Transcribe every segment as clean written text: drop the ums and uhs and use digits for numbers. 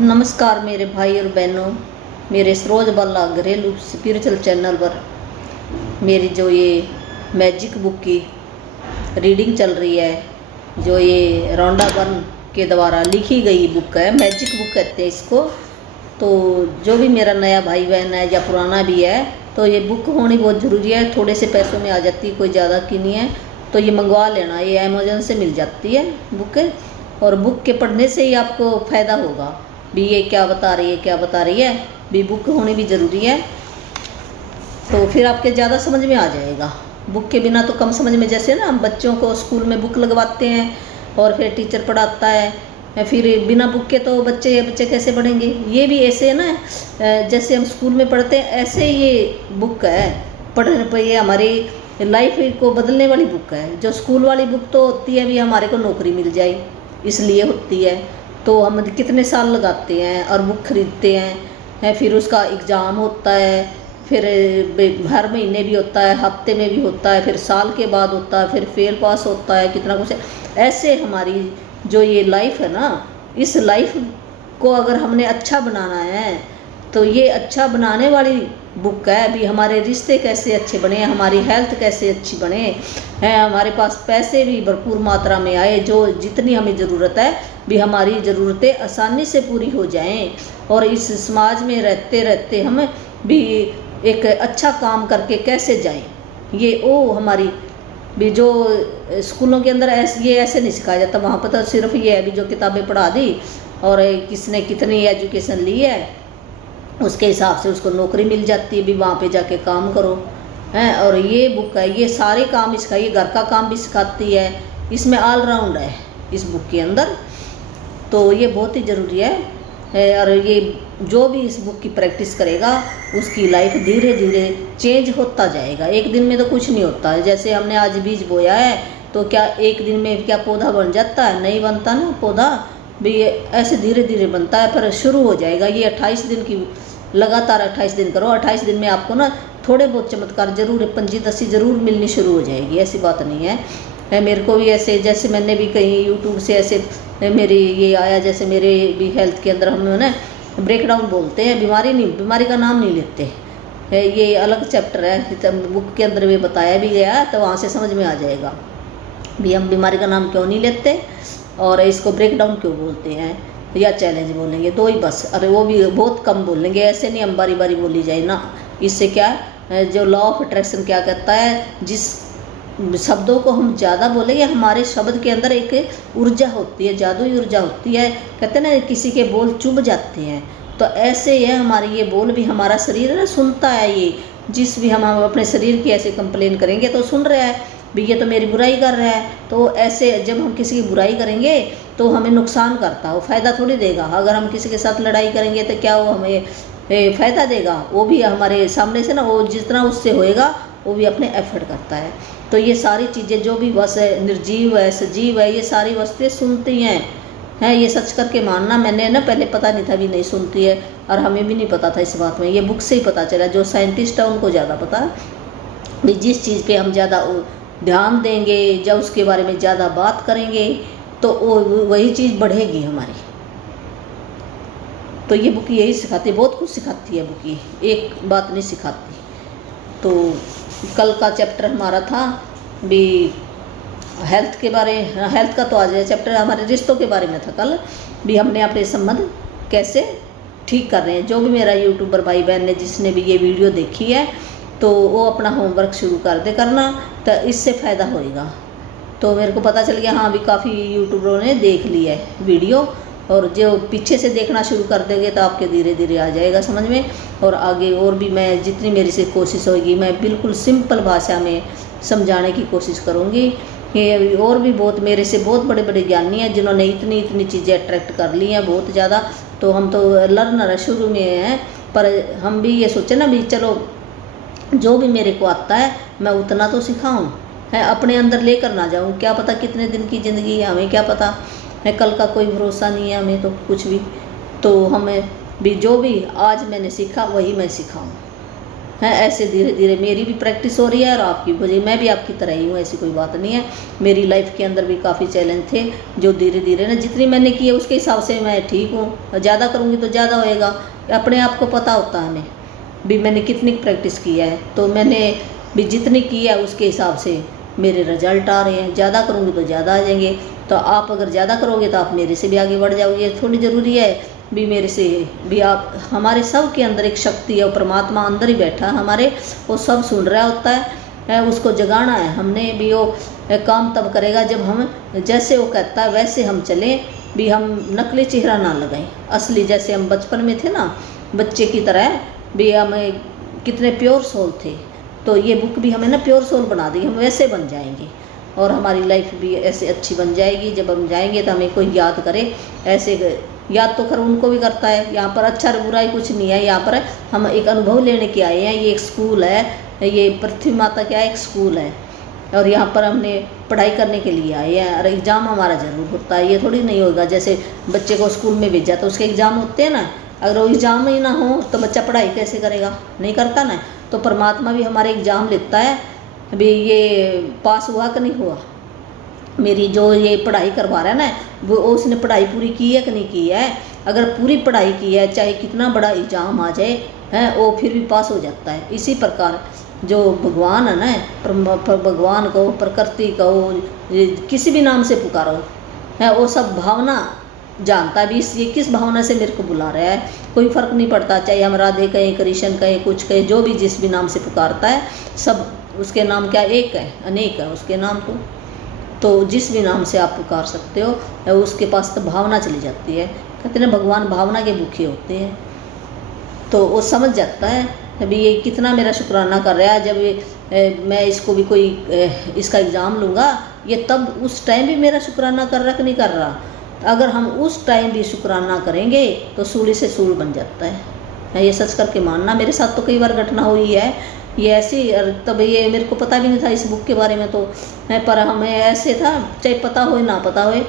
नमस्कार मेरे भाई और बहनों, मेरे सरोज बाला घरेलू स्पिरिचुअल चैनल पर मेरी जो ये मैजिक बुक की रीडिंग चल रही है, जो ये रॉन्डा बर्न के द्वारा लिखी गई बुक है, मैजिक बुक कहते हैं इसको। तो जो भी मेरा नया भाई बहन है या पुराना भी है, तो ये बुक होनी बहुत ज़रूरी है। थोड़े से पैसों में आ जाती है, कोई ज़्यादा की नहीं है, तो ये मंगवा लेना। ये अमेज़न से मिल जाती है बुक, और बुक के पढ़ने से ही आपको फ़ायदा होगा भी। ये क्या बता रही है, क्या बता रही है भी, बुक होनी भी ज़रूरी है, तो फिर आपके ज़्यादा समझ में आ जाएगा। बुक के बिना तो कम समझ में, जैसे ना हम बच्चों को स्कूल में बुक लगवाते हैं और फिर टीचर पढ़ाता है, फिर बिना बुक के तो बच्चे कैसे पढ़ेंगे। ये भी ऐसे है ना, जैसे हम स्कूल में पढ़ते हैं ऐसे ये बुक है पढ़ने पर। ये हमारी लाइफ को बदलने वाली बुक है। जो स्कूल वाली बुक तो होती है भी हमारे को नौकरी मिल जाए इसलिए होती है, तो हम कितने साल लगाते हैं और बुक खरीदते हैं, फिर उसका एग्ज़ाम होता है, फिर हर महीने भी होता है, हफ्ते में भी होता है, फिर साल के बाद होता है, फिर फेल पास होता है, कितना कुछ है। ऐसे हमारी जो ये लाइफ है ना, इस लाइफ को अगर हमने अच्छा बनाना है तो ये अच्छा बनाने वाली बुक है भी। हमारे रिश्ते कैसे अच्छे बने, हमारी हेल्थ कैसे अच्छी बने हैं, हमारे पास पैसे भी भरपूर मात्रा में आए, जो जितनी हमें ज़रूरत है भी हमारी ज़रूरतें आसानी से पूरी हो जाएं, और इस समाज में रहते रहते हम भी एक अच्छा काम करके कैसे जाएं। ये ओ हमारी भी जो स्कूलों के अंदर ऐसे नहीं सिखाया जाता। वहाँ पर तो सिर्फ ये है भी जो किताबें पढ़ा दी और किसने कितनी एजुकेशन ली है उसके हिसाब से उसको नौकरी मिल जाती है भी, वहाँ पे जाके काम करो हैं। और ये बुक है, ये सारे काम इसका, ये घर का काम भी सिखाती है, इसमें ऑल राउंड है इस बुक के अंदर। तो ये बहुत ही ज़रूरी है, और ये जो भी इस बुक की प्रैक्टिस करेगा उसकी लाइफ धीरे धीरे चेंज होता जाएगा। एक दिन में तो कुछ नहीं होता है। जैसे हमने आज बीज बोया है तो क्या एक दिन में क्या पौधा बन जाता है? नहीं बनता ना पौधा भी, ऐसे धीरे धीरे बनता है, पर शुरू हो जाएगा। ये 28 दिन की लगातार 28 दिन करो, 28 दिन में आपको ना थोड़े बहुत चमत्कार जरूर, पंजी दसी जरूर मिलनी शुरू हो जाएगी। ऐसी बात नहीं है। मेरे को भी ऐसे, जैसे मैंने भी कहीं यूट्यूब से ऐसे मेरी ये आया, जैसे मेरे भी हेल्थ के अंदर हम ना ब्रेकडाउन बोलते हैं, बीमारी का नाम नहीं लेते। ये अलग चैप्टर है बुक के अंदर में बताया भी गया है, तो वहाँ से समझ में आ जाएगा भी हम बीमारी का नाम क्यों नहीं लेते और इसको ब्रेकडाउन क्यों बोलते हैं, या चैलेंज बोलेंगे दो ही बस। अरे वो भी बहुत कम बोलेंगे, ऐसे नहीं हम बारी बारी बोली जाए ना। इससे क्या जो लॉ ऑफ अट्रैक्शन क्या कहता है, जिस शब्दों को हम ज़्यादा बोलेंगे, हमारे शब्द के अंदर एक ऊर्जा होती है, जादुई ऊर्जा होती है। कहते हैं ना किसी के बोल चुभ जाते हैं, तो ऐसे है हमारे ये बोल भी, हमारा शरीर ना सुनता है। ये जिस भी हम अपने शरीर की ऐसे कंप्लेन करेंगे तो सुन रहा है भी, ये तो मेरी बुराई कर रहा है। तो ऐसे जब हम किसी की बुराई करेंगे तो हमें नुकसान करता है, वो फ़ायदा थोड़ी देगा। अगर हम किसी के साथ लड़ाई करेंगे तो क्या वो हमें फ़ायदा देगा? वो भी हमारे सामने से ना, वो जितना उससे होएगा वो भी अपने एफर्ट करता है। तो ये सारी चीज़ें जो भी बस है, निर्जीव है, सजीव है, ये सारी वस्तुएं सुनती हैं। ये सच करके मानना, मैंने ना पहले पता नहीं था भी नहीं सुनती है, और हमें भी नहीं पता था इस बात में। ये बुक से ही पता चला। जो साइंटिस्ट है उनको ज़्यादा पता है भी, जिस चीज़ पे हम ज़्यादा ध्यान देंगे, जब उसके बारे में ज़्यादा बात करेंगे तो वही चीज़ बढ़ेगी हमारी। तो ये बुक यही सिखाती है, बहुत कुछ सिखाती है बुक, ये एक बात नहीं सिखाती। तो कल का चैप्टर हमारा था भी हेल्थ के बारे, हेल्थ का तो आज चैप्टर हमारे रिश्तों के बारे में था कल भी, हमने अपने संबंध कैसे ठीक कर रहे हैं। जो भी मेरा यूट्यूबर भाई बहन ने जिसने भी ये वीडियो देखी है तो वो अपना होमवर्क शुरू कर दे करना, तो इससे फ़ायदा होएगा। तो मेरे को पता चल गया हाँ भी काफ़ी यूट्यूबरों ने देख लिया है वीडियो, और जो पीछे से देखना शुरू कर देंगे तो आपके धीरे धीरे आ जाएगा समझ में। और आगे और भी मैं जितनी मेरी से कोशिश होगी, मैं बिल्कुल सिंपल भाषा में समझाने की कोशिश करूँगी। कि और भी बहुत मेरे से बहुत बड़े बड़े ज्ञानी हैं जिन्होंने इतनी चीज़ें अट्रैक्ट कर ली हैं बहुत ज़्यादा। तो हम तो लर्नर शुरू में हैं, पर हम भी ये सोचे ना भी चलो जो भी मेरे को आता है मैं उतना तो सिखाऊं, है अपने अंदर लेकर ना जाऊं। क्या पता कितने दिन की ज़िंदगी है, हमें क्या पता है, कल का कोई भरोसा नहीं है हमें तो कुछ भी। तो हमें भी जो भी आज मैंने सीखा वही मैं सिखाऊं, हैं। ऐसे धीरे धीरे मेरी भी प्रैक्टिस हो रही है और आपकी भी, मैं भी आपकी तरह ही हूँ, ऐसी कोई बात नहीं है। मेरी लाइफ के अंदर भी काफ़ी चैलेंज थे जो धीरे धीरे ना जितनी मैंने की है उसके हिसाब से मैं ठीक हूँ। ज़्यादा करूँगी तो ज़्यादा होएगा, अपने आप को पता होता है हमें भी मैंने कितनी प्रैक्टिस किया है। तो मैंने भी जितनी की है उसके हिसाब से मेरे रिजल्ट आ रहे हैं। ज़्यादा करूँगी तो ज़्यादा आ जाएंगे। तो आप अगर ज़्यादा करोगे तो आप मेरे से भी आगे बढ़ जाओगे। थोड़ी ज़रूरी है भी मेरे से भी आप, हमारे सब के अंदर एक शक्ति है, वो परमात्मा अंदर ही बैठा है हमारे, वो सब सुन रहा होता है, उसको जगाना है हमने भी। वो काम तब करेगा जब हम जैसे वो कहता है वैसे हम चलें, भी हम नकली चेहरा ना लगाएं, असली जैसे हम बचपन में थे ना बच्चे की तरह, भी हम कितने प्योर सोल थे। तो ये बुक भी हमें ना प्योर सोल बना दी, हम वैसे बन जाएंगे और हमारी लाइफ भी ऐसे अच्छी बन जाएगी। जब हम जाएंगे तो हमें कोई याद करे, ऐसे याद तो खैर उनको भी करता है। यहाँ पर अच्छा बुराई कुछ नहीं है, यहाँ पर हम एक अनुभव लेने के आए हैं। ये एक स्कूल है, ये पृथ्वी माता क्या एक स्कूल है और यहाँ पर हमने पढ़ाई करने के लिए आए हैं। और एग्ज़ाम हमारा ज़रूर होता है, ये थोड़ी नहीं होगा जैसे बच्चे को स्कूल में भेजा तो उसके एग्ज़ाम होते हैं ना, अगर वो एग्ज़ाम ही ना हो तो बच्चा पढ़ाई कैसे करेगा, नहीं करता ना। तो परमात्मा भी हमारे एग्ज़ाम लेता है, अभी ये पास हुआ कि नहीं हुआ, मेरी जो ये पढ़ाई करवा रहा है ना वो उसने पढ़ाई पूरी की है कि नहीं की है। अगर पूरी पढ़ाई की है चाहे कितना बड़ा एग्ज़ाम आ जाए है वो फिर भी पास हो जाता है। इसी प्रकार जो भगवान है ना, भगवान कहो, प्रकृति कहो, किसी भी नाम से पुकारो है, वो सब भावना जानता भी ये किस भावना से मेरे को बुला रहा है। कोई फ़र्क नहीं पड़ता, चाहे हम राधे कहें, कृष्ण कहें, कुछ कहें, जो भी जिस भी नाम से पुकारता है सब उसके नाम क्या एक है, अनेक है उसके नाम तो जिस भी नाम से आप पुकार सकते हो उसके पास तो भावना चली जाती है। कहते हैं भगवान भावना के भूखे होते हैं। तो वो समझ जाता है अभी ये कितना मेरा शुक्राना कर रहा है। जब मैं इसको भी कोई इसका एग्ज़ाम लूँगा ये तब उस टाइम भी मेरा शुक्राना कर रहा कि नहीं कर रहा। अगर हम उस टाइम भी शुक्राना करेंगे तो सूली से सूल बन जाता है। ये सच करके मानना, मेरे साथ तो कई बार घटना हुई है ये ऐसी। तब ये मेरे को पता भी नहीं था इस बुक के बारे में तो पर हमें ऐसे था, चाहे पता हो ना पता हो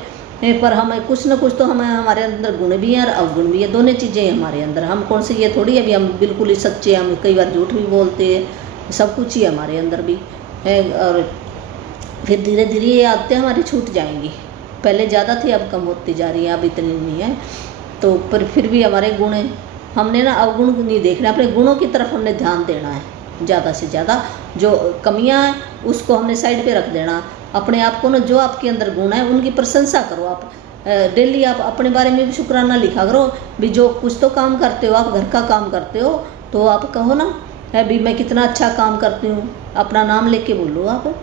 पर हमें कुछ ना कुछ तो हमें हमारे अंदर गुण भी हैं और अवगुण भी है, दोनों चीज़ें हैं हमारे अंदर। हम कौन से ये थोड़ी अभी हम बिल्कुल ही सच्चे, हम कई बार झूठ भी बोलते हैं, सब कुछ ही हमारे अंदर भी है। और फिर धीरे धीरे ये आदतें हमारी छूट जाएंगी। पहले ज़्यादा थी अब कम होती जा रही है, अब इतनी नहीं है। तो पर फिर भी हमारे गुण हैं, हमने ना अवगुण नहीं देखना, अपने गुणों की तरफ हमने ध्यान देना है ज़्यादा से ज़्यादा। जो कमियां हैं उसको हमने साइड पे रख देना। अपने आप को ना जो आपके अंदर गुण है उनकी प्रशंसा करो। आप डेली आप अपने बारे में भी शुक्राना लिखा करो भी जो कुछ तो काम करते हो, आप घर का काम करते हो तो आप कहो ना है भी मैं कितना अच्छा काम करती हूँ, अपना नाम लेके बोलो आप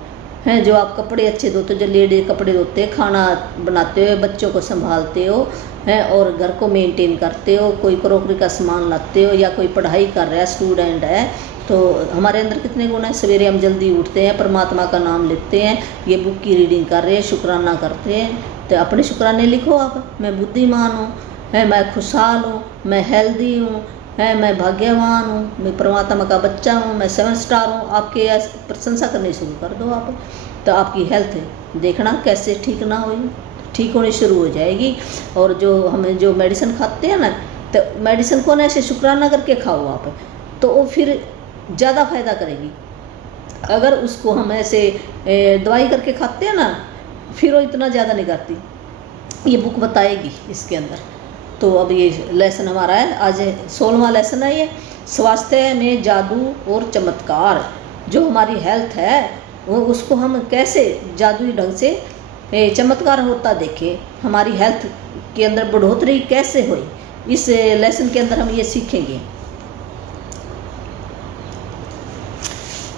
हैं। जो आप कपड़े अच्छे धोते हो, जो लेडीज कपड़े धोते हो, खाना बनाते हो, बच्चों को संभालते हो हैं और घर को मेंटेन करते हो, कोई क्रॉकरी का सामान लाते हो या कोई पढ़ाई कर रहा है स्टूडेंट है, तो हमारे अंदर कितने गुण हैं। सवेरे हम जल्दी उठते हैं, परमात्मा का नाम लेते हैं, ये बुक की रीडिंग कर रहे हैं, शुक्राना करते हैं। तो अपने शुक्राने लिखो आप, मैं बुद्धिमान हूँ है, मैं खुशहाल हूँ, मैं हेल्दी हूँ है, मैं भाग्यवान हूँ, मैं परमात्मा का बच्चा हूँ, मैं 7 स्टार हूँ। आपके प्रशंसा करनी शुरू कर दो आप, तो आपकी हेल्थ देखना कैसे ठीक ना हो, ठीक होनी शुरू हो जाएगी। और जो हमें जो मेडिसिन खाते हैं ना, तो मेडिसिन को ना ऐसे शुक्राना करके खाओ आप, तो वो फिर ज़्यादा फायदा करेगी। अगर उसको हम ऐसे दवाई करके खाते हैं ना फिर वो इतना ज़्यादा नहीं करती। ये बुक बताएगी इसके अंदर। तो अब ये लेसन हमारा है आज 16वां लेसन है ये, स्वास्थ्य में जादू और चमत्कार। जो हमारी हेल्थ है वो उसको हम कैसे जादुई ढंग से चमत्कार होता देखें, हमारी हेल्थ के अंदर बढ़ोतरी कैसे हुई, इस लेसन के अंदर हम ये सीखेंगे।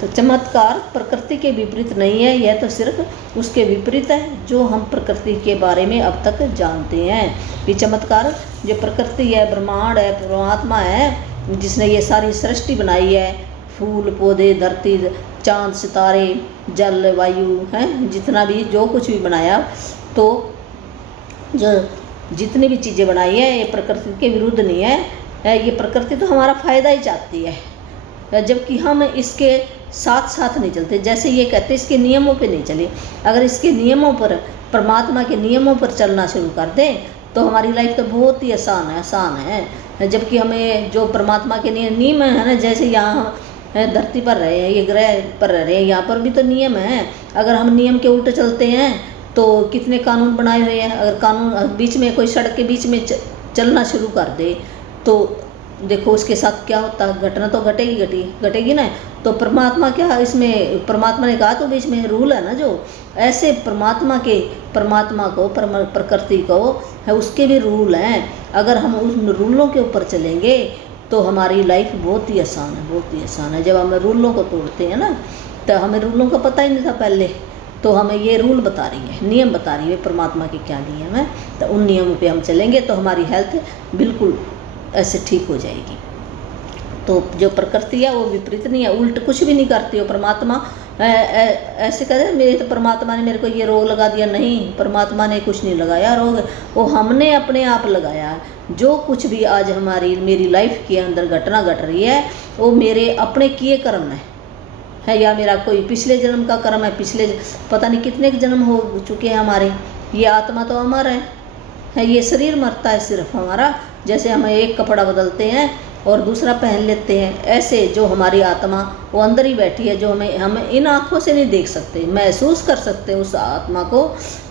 तो चमत्कार प्रकृति के विपरीत नहीं है, यह तो सिर्फ उसके विपरीत है जो हम प्रकृति के बारे में अब तक जानते हैं। ये चमत्कार जो प्रकृति है, ब्रह्मांड है, परमात्मा है जिसने ये सारी सृष्टि बनाई है, फूल पौधे, धरती, चांद, सितारे, जल, वायु हैं, जितना भी जो कुछ भी बनाया, तो जो जितनी भी चीज़ें बनाई है ये प्रकृति के विरुद्ध नहीं है। ये प्रकृति तो हमारा फ़ायदा ही चाहती है, जबकि हम इसके साथ साथ नहीं चलते। जैसे ये कहते इसके नियमों पे नहीं चले, अगर इसके नियमों पर, परमात्मा के नियमों पर चलना शुरू कर दें तो हमारी लाइफ तो बहुत ही आसान है। जबकि हमें जो परमात्मा के नियम है ना, जैसे यहाँ है, धरती पर रहे हैं, ये ग्रह पर रह रहे हैं, यहाँ पर भी तो नियम है। अगर हम नियम के उल्टे चलते हैं तो कितने कानून बनाए हुए हैं। अगर कानून बीच में कोई सड़क के बीच में चलना शुरू कर दे तो देखो उसके साथ क्या होता है, घटना तो घटेगी ना। तो परमात्मा क्या इसमें, परमात्मा ने कहा तो बीच में रूल है ना, जो ऐसे परमात्मा को प्रकृति को है उसके भी रूल हैं। अगर हम उन रूलों के ऊपर चलेंगे तो हमारी लाइफ बहुत ही आसान है, बहुत ही आसान है। जब हम रूलों को तोड़ते हैं ना, तो हमें रूलों का पता ही नहीं था पहले, तो हमें ये रूल बता रही है, नियम बता रही है परमात्मा के क्या नियम है। तो उन नियमों पे हम चलेंगे तो हमारी हेल्थ बिल्कुल ऐसे ठीक हो जाएगी। तो जो प्रकृति है वो विपरीत नहीं है, उल्ट कुछ भी नहीं करती हो। परमात्मा ऐसे कहते मेरे तो परमात्मा ने मेरे को ये रोग लगा दिया, नहीं, परमात्मा ने कुछ नहीं लगाया रोग, वो हमने अपने आप लगाया। जो कुछ भी आज मेरी लाइफ के अंदर घटना घट रही है वो मेरे अपने किए कर्म है, या मेरा कोई पिछले जन्म का कर्म है। पिछले पता नहीं कितने जन्म हो चुके हैं हमारे। ये आत्मा तो अमर है, ये शरीर मरता है सिर्फ हमारा। जैसे हम एक कपड़ा बदलते हैं और दूसरा पहन लेते हैं, ऐसे जो हमारी आत्मा वो अंदर ही बैठी है, जो हम इन आँखों से नहीं देख सकते, महसूस कर सकते उस आत्मा को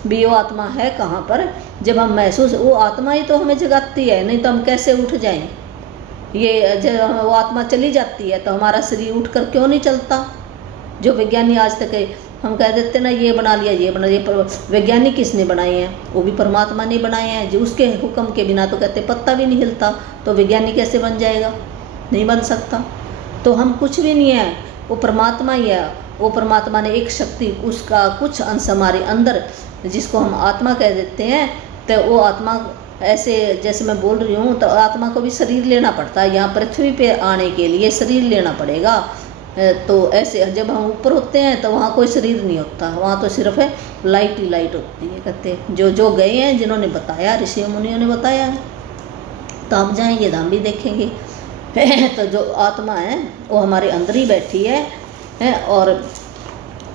भी। वो आत्मा है कहाँ पर, जब हम महसूस, वो आत्मा ही तो हमें जगाती है, नहीं तो हम कैसे उठ जाएं। ये जब वो आत्मा चली जाती है तो हमारा शरीर उठ कर क्यों नहीं चलता। जो विज्ञानी आज तक हम कह देते ना ये बना लिया, ये बना लिया, पर वैज्ञानिक किसने बनाए हैं, वो भी परमात्मा ने बनाए हैं। जो उसके हुक्म के बिना तो कहते पत्ता भी नहीं हिलता, तो वैज्ञानिक कैसे बन जाएगा, नहीं बन सकता। तो हम कुछ भी नहीं है, वो परमात्मा ही है। वो परमात्मा ने एक शक्ति, उसका कुछ अंश हमारे अंदर जिसको हम आत्मा कह देते हैं, तो वो आत्मा ऐसे जैसे मैं बोल रही हूँ, तो आत्मा को भी शरीर लेना पड़ता है, यहाँ पृथ्वी पे आने के लिए शरीर लेना पड़ेगा। तो ऐसे जब हम ऊपर होते हैं तो वहाँ कोई शरीर नहीं होता, वहाँ तो सिर्फ है लाइट ही लाइट होती है। कहते हैं जो गए हैं, जिन्होंने बताया, ऋषि मुनियों ने बताया है, तो हम जाएंगे तो हम भी देखेंगे। तो जो आत्मा है वो हमारे अंदर ही बैठी है। और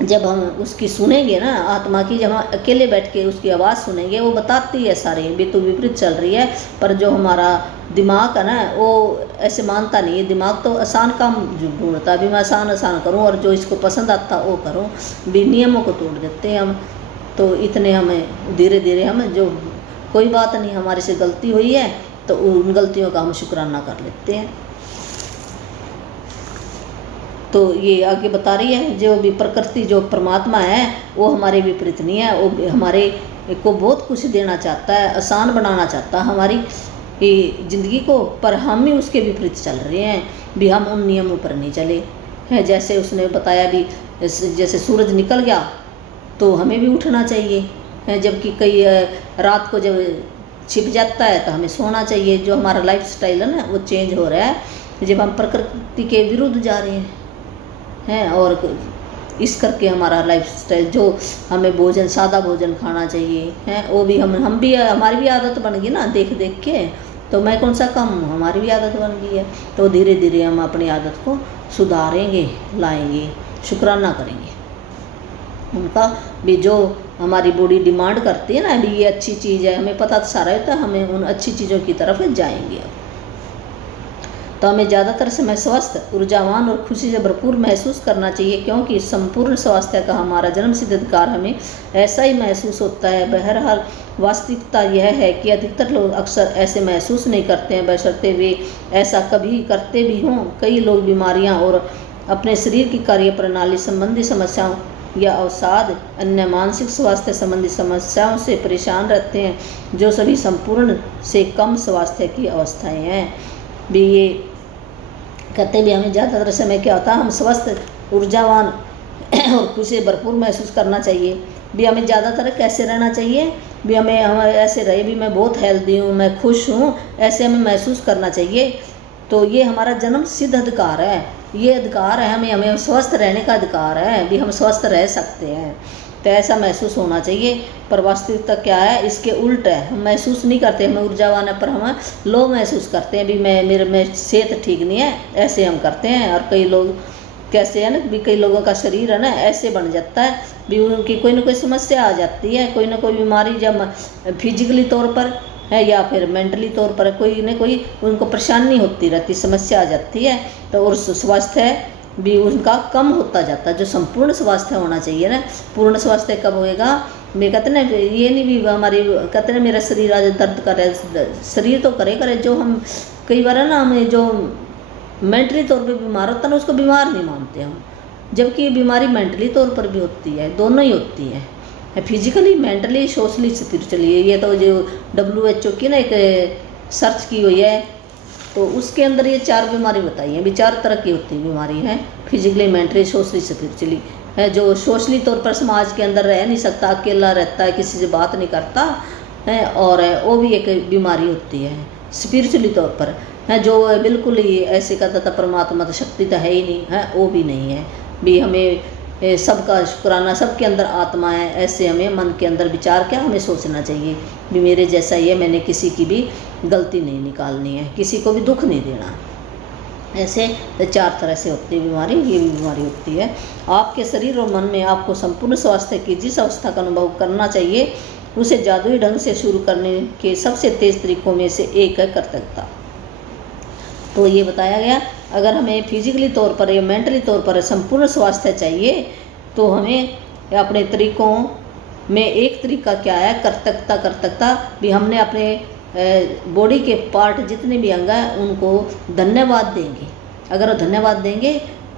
जब हम उसकी सुनेंगे ना, आत्मा की, जब हम अकेले बैठ के उसकी आवाज़ सुनेंगे, वो बताती है सारे तो विपरीत चल रही है। पर जो हमारा दिमाग है ना, वो ऐसे मानता नहीं है। दिमाग तो आसान काम ढूंढता, भी मैं आसान करूं और जो इसको पसंद आता वो करूं, भी नियमों को तोड़ देते हैं हम। तो इतने हमें धीरे धीरे हम, जो कोई बात नहीं, हमारे से गलती हुई है तो उन गलतियों का हम शुक्राना कर लेते हैं। तो ये आगे बता रही है, जो भी प्रकृति, जो परमात्मा है वो हमारे विपरीत नहीं है, वो हमारे को बहुत कुछ देना चाहता है, आसान बनाना चाहता है हमारी ज़िंदगी को, पर हम ही उसके विपरीत चल रहे हैं। भी हम उन नियमों पर नहीं चले हैं। जैसे उसने बताया भी, जैसे सूरज निकल गया तो हमें भी उठना चाहिए, जबकि कई रात को जब छिप जाता है तो हमें सोना चाहिए। जो हमारा लाइफ स्टाइल है ना वो चेंज हो रहा है, जब हम प्रकृति के विरुद्ध जा रहे हैं। और इस करके हमारा लाइफ स्टाइल, जो हमें भोजन, सादा भोजन खाना चाहिए है, वो भी हम भी, हमारी भी आदत बन गई ना देख देख के। तो मैं कौन सा कम हूँ, हमारी भी आदत बन गई है। तो धीरे धीरे हम अपनी आदत को सुधारेंगे, लाएंगे, शुक्राना करेंगे उनका भी। जो हमारी बॉडी डिमांड करती है ना, अभी ये अच्छी चीज़ है, हमें पता तो सारा है, तो हमें उन अच्छी चीज़ों की तरफ जाएंगे। अब तो हमें ज़्यादातर समय स्वस्थ, ऊर्जावान और खुशी से भरपूर महसूस करना चाहिए, क्योंकि संपूर्ण स्वास्थ्य का हमारा जन्मसिद्ध अधिकार हमें ऐसा ही महसूस होता है। बहरहाल वास्तविकता यह है कि अधिकतर लोग अक्सर ऐसे महसूस नहीं करते हैं, बशर्ते वे ऐसा कभी करते भी हों। कई लोग बीमारियां और अपने शरीर की कार्य प्रणाली संबंधी समस्याओं या अवसाद, अन्य मानसिक स्वास्थ्य संबंधी समस्याओं से परेशान रहते हैं, जो सभी संपूर्ण से कम स्वास्थ्य की अवस्थाएँ हैं। भी ये कहते भी हमें ज़्यादातर समय क्या होता है, हम स्वस्थ, ऊर्जावान और खुशी से भरपूर महसूस करना चाहिए। भी हमें ज़्यादातर कैसे रहना चाहिए, भी हम ऐसे रहे, भी मैं बहुत हेल्दी हूँ, मैं खुश हूँ, ऐसे हमें महसूस करना चाहिए। तो ये हमारा जन्म सिद्ध अधिकार है, ये अधिकार है, हमें स्वस्थ रहने का अधिकार है, भी हम स्वस्थ रह सकते हैं, तो ऐसा महसूस होना चाहिए। पर वास्तविकता क्या है, इसके उल्ट है। हम महसूस नहीं करते, हमें ऊर्जावान है, पर हम लो महसूस करते हैं। भी मेरे सेहत ठीक नहीं है, ऐसे हम करते हैं। और कई लोग कैसे है ना, भी कई लोगों का शरीर है ना ऐसे बन जाता है, भी उनकी कोई ना कोई समस्या आ जाती है, कोई ना कोई बीमारी, जब फिजिकली तौर पर है या फिर मेंटली तौर पर कोई ना कोई उनको परेशानी होती रहती, समस्या आ जाती है। तो और स्वास्थ्य भी उनका कम होता जाता है। जो संपूर्ण स्वास्थ्य होना चाहिए ना, पूर्ण स्वास्थ्य कब होएगा? मैं कहते ना ये नहीं भी हमारी कहते ना मेरा शरीर आज दर्द करे, शरीर तो करे जो हम कई बार है ना हमें जो मेंटली तौर पे बीमार होता है ना उसको बीमार नहीं मानते हम, जबकि ये बीमारी मेंटली तौर पर भी होती है, दोनों ही होती है, फिजिकली, मेंटली, सोशली, स्पिरिचुअली। ये तो जो WHO की ना एक सर्च की हुई है तो उसके अंदर ये 4 बीमारी बताई है। भी 4 तरह की होती बीमारी है, फिजिकली, मेंटली, सोशली, स्पिरिचुअली। है जो सोशली तौर पर समाज के अंदर रह नहीं सकता, अकेला रहता है, किसी से बात नहीं करता है, और वो भी एक बीमारी होती है। स्पिरिचुअली तौर पर है जो बिल्कुल ही ऐसे कहता था परमात्मा तो शक्ति तो है ही नहीं है, वो भी नहीं है। भी हमें सबका शुक्राना, सबके अंदर आत्मा है, ऐसे हमें मन के अंदर विचार क्या हमें सोचना चाहिए भी मेरे जैसा ही है, मैंने किसी की भी गलती नहीं निकालनी है, किसी को भी दुख नहीं देना। ऐसे 4 तरह से होती है बीमारी, ये भी बीमारी होती है। आपके शरीर और मन में आपको संपूर्ण स्वास्थ्य की जिस अवस्था का अनुभव करना चाहिए उसे जादुई ढंग से शुरू करने के सबसे तेज तरीकों में से एक है कृतज्ञता। तो ये बताया गया अगर हमें फिजिकली तौर पर या मेंटली तौर पर संपूर्ण स्वास्थ्य चाहिए तो हमें अपने तरीकों में एक तरीका क्या है? कृतज्ञता भी हमने अपने बॉडी के पार्ट जितने भी अंग हैं उनको धन्यवाद देंगे। अगर वो धन्यवाद देंगे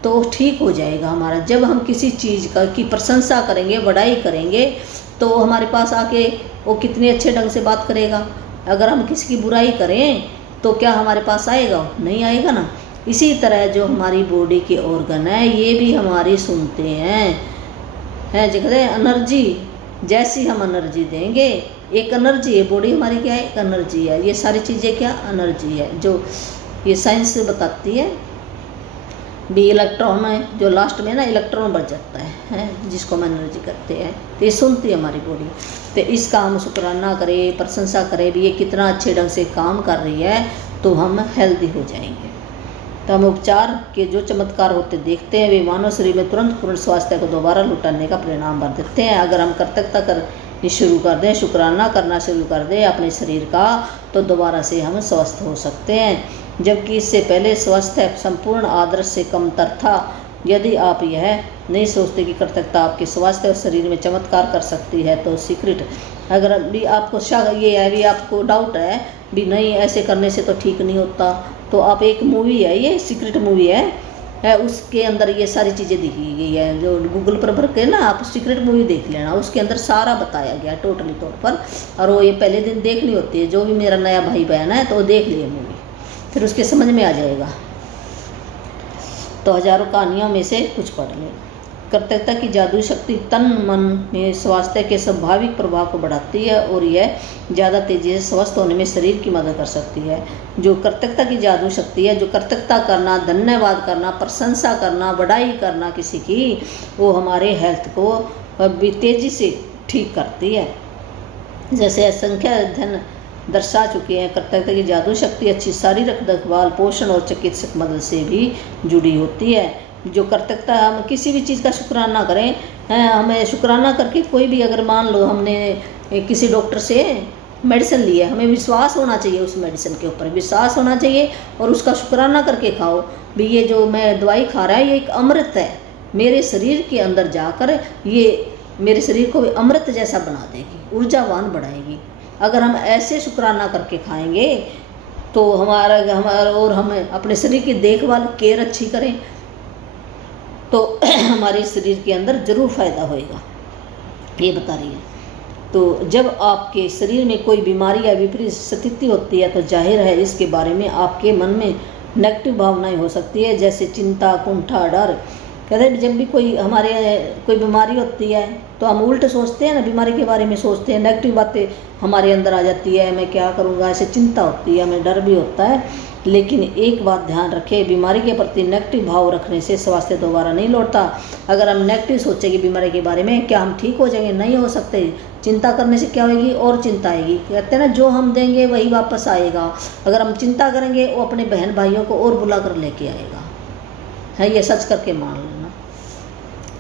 तो ठीक हो जाएगा हमारा। जब हम किसी चीज़ की प्रशंसा करेंगे, बड़ाई करेंगे तो हमारे पास आके वो कितने अच्छे ढंग से बात करेगा। अगर हम किसी की बुराई करें तो क्या हमारे पास आएगा? नहीं आएगा ना। इसी तरह जो हमारी बॉडी के ऑर्गन है ये भी हमारी सुनते हैं जो कहते हैं एनर्जी, जैसी हम एनर्जी देंगे, एक एनर्जी है बॉडी हमारी, क्या है? एक एनर्जी है। ये सारी चीज़ें क्या? एनर्जी है, जो ये साइंस बताती है। भी इलेक्ट्रॉन है जो लास्ट में ना इलेक्ट्रॉन बढ़ जाता है जिसको हम एनर्जी करते हैं, तो ये सुनती है हमारी बॉडी। तो इसका हम शुक्राना करें, प्रशंसा करें भी ये कितना अच्छे ढंग से काम कर रही है तो हम हेल्दी हो जाएंगे। तो हम उपचार के जो चमत्कार होते देखते हैं वे मानव शरीर में तुरंत पूर्ण स्वास्थ्य को दोबारा लौटाने का परिणाम भर देते हैं। अगर हम कृतज्ञता करनी शुरू कर दें, शुक्राना करना शुरू कर दें अपने शरीर का, तो दोबारा से हम स्वस्थ हो सकते हैं। जबकि इससे पहले स्वास्थ्य संपूर्ण आदर्श से कमतर था। यदि आप यह नहीं सोचते कि कृतज्ञता आपके स्वास्थ्य और शरीर में चमत्कार कर सकती है तो सीक्रेट, अगर भी आपको शक ये है, भी आपको डाउट है भी नहीं ऐसे करने से तो ठीक नहीं होता, तो आप एक मूवी है, ये सीक्रेट मूवी है उसके अंदर ये सारी चीज़ें दिखी गई है। जो गूगल पर भर के ना आप सीक्रेट मूवी देख लेना, उसके अंदर सारा बताया गया टोटली तौर पर। और वो ये पहले दिन देखनी होती है, जो भी मेरा नया भाई बहन है तो वो देख लिए मूवी, फिर उसके समझ में आ जाएगा। तो हजारों कहानियों में से कुछ पढ़ लें। कृतज्ञता की जादुई शक्ति तन मन में स्वास्थ्य के स्वाभाविक प्रभाव को बढ़ाती है और यह ज़्यादा तेजी से स्वस्थ होने में शरीर की मदद कर सकती है। जो कृतज्ञता की जादुई शक्ति है, जो कृतज्ञता करना, धन्यवाद करना, प्रशंसा करना, बड़ाई करना किसी की, वो हमारे हेल्थ को भी तेज़ी से ठीक करती है। जैसे असंख्य अध्ययन दर्शा चुके हैं कृतज्ञता की जादू शक्ति अच्छी शारीरिक देखभाल, पोषण और चिकित्सक मदद से भी जुड़ी होती है। जो कृतज्ञता, हम किसी भी चीज़ का शुक्राना करें, हमें शुक्राना करके कोई भी, अगर मान लो हमने किसी डॉक्टर से मेडिसिन ली है, हमें विश्वास होना चाहिए, उस मेडिसिन के ऊपर विश्वास होना चाहिए और उसका शुक्राना करके खाओ भी ये जो मैं दवाई खा रहा है ये एक अमृत है, मेरे शरीर के अंदर जाकर ये मेरे शरीर को अमृत जैसा बना देगी, ऊर्जावान बढ़ाएगी। अगर हम ऐसे शुक्राना करके खाएंगे तो हमारा और हम अपने शरीर की देखभाल केयर अच्छी करें तो हमारे शरीर के अंदर ज़रूर फ़ायदा होएगा, ये बता रही है। तो जब आपके शरीर में कोई बीमारी या विपरीत स्थिति होती है तो जाहिर है इसके बारे में आपके मन में नेगेटिव भावनाएं हो सकती है, जैसे चिंता, कुंठा, डर। कहते हैं जब भी कोई बीमारी होती है तो हम उल्ट सोचते हैं ना, बीमारी के बारे में सोचते हैं, नेगेटिव बातें हमारे अंदर आ जाती है, मैं क्या करूँगा, ऐसे चिंता होती है, हमें डर भी होता है। लेकिन एक बात ध्यान रखें, बीमारी के प्रति नेगेटिव भाव रखने से स्वास्थ्य दोबारा नहीं लौटता। अगर हम नेगेटिव सोचेंगे बीमारी के बारे में, क्या हम ठीक हो जाएंगे? नहीं हो सकते। चिंता करने से क्या होगी? और चिंता आएगी। कहते हैं ना, जो हम देंगे वही वापस आएगा। अगर हम चिंता करेंगे वो अपने बहन भाइयों को और बुला कर लेके आएगा, है ये सच करके मान लेना।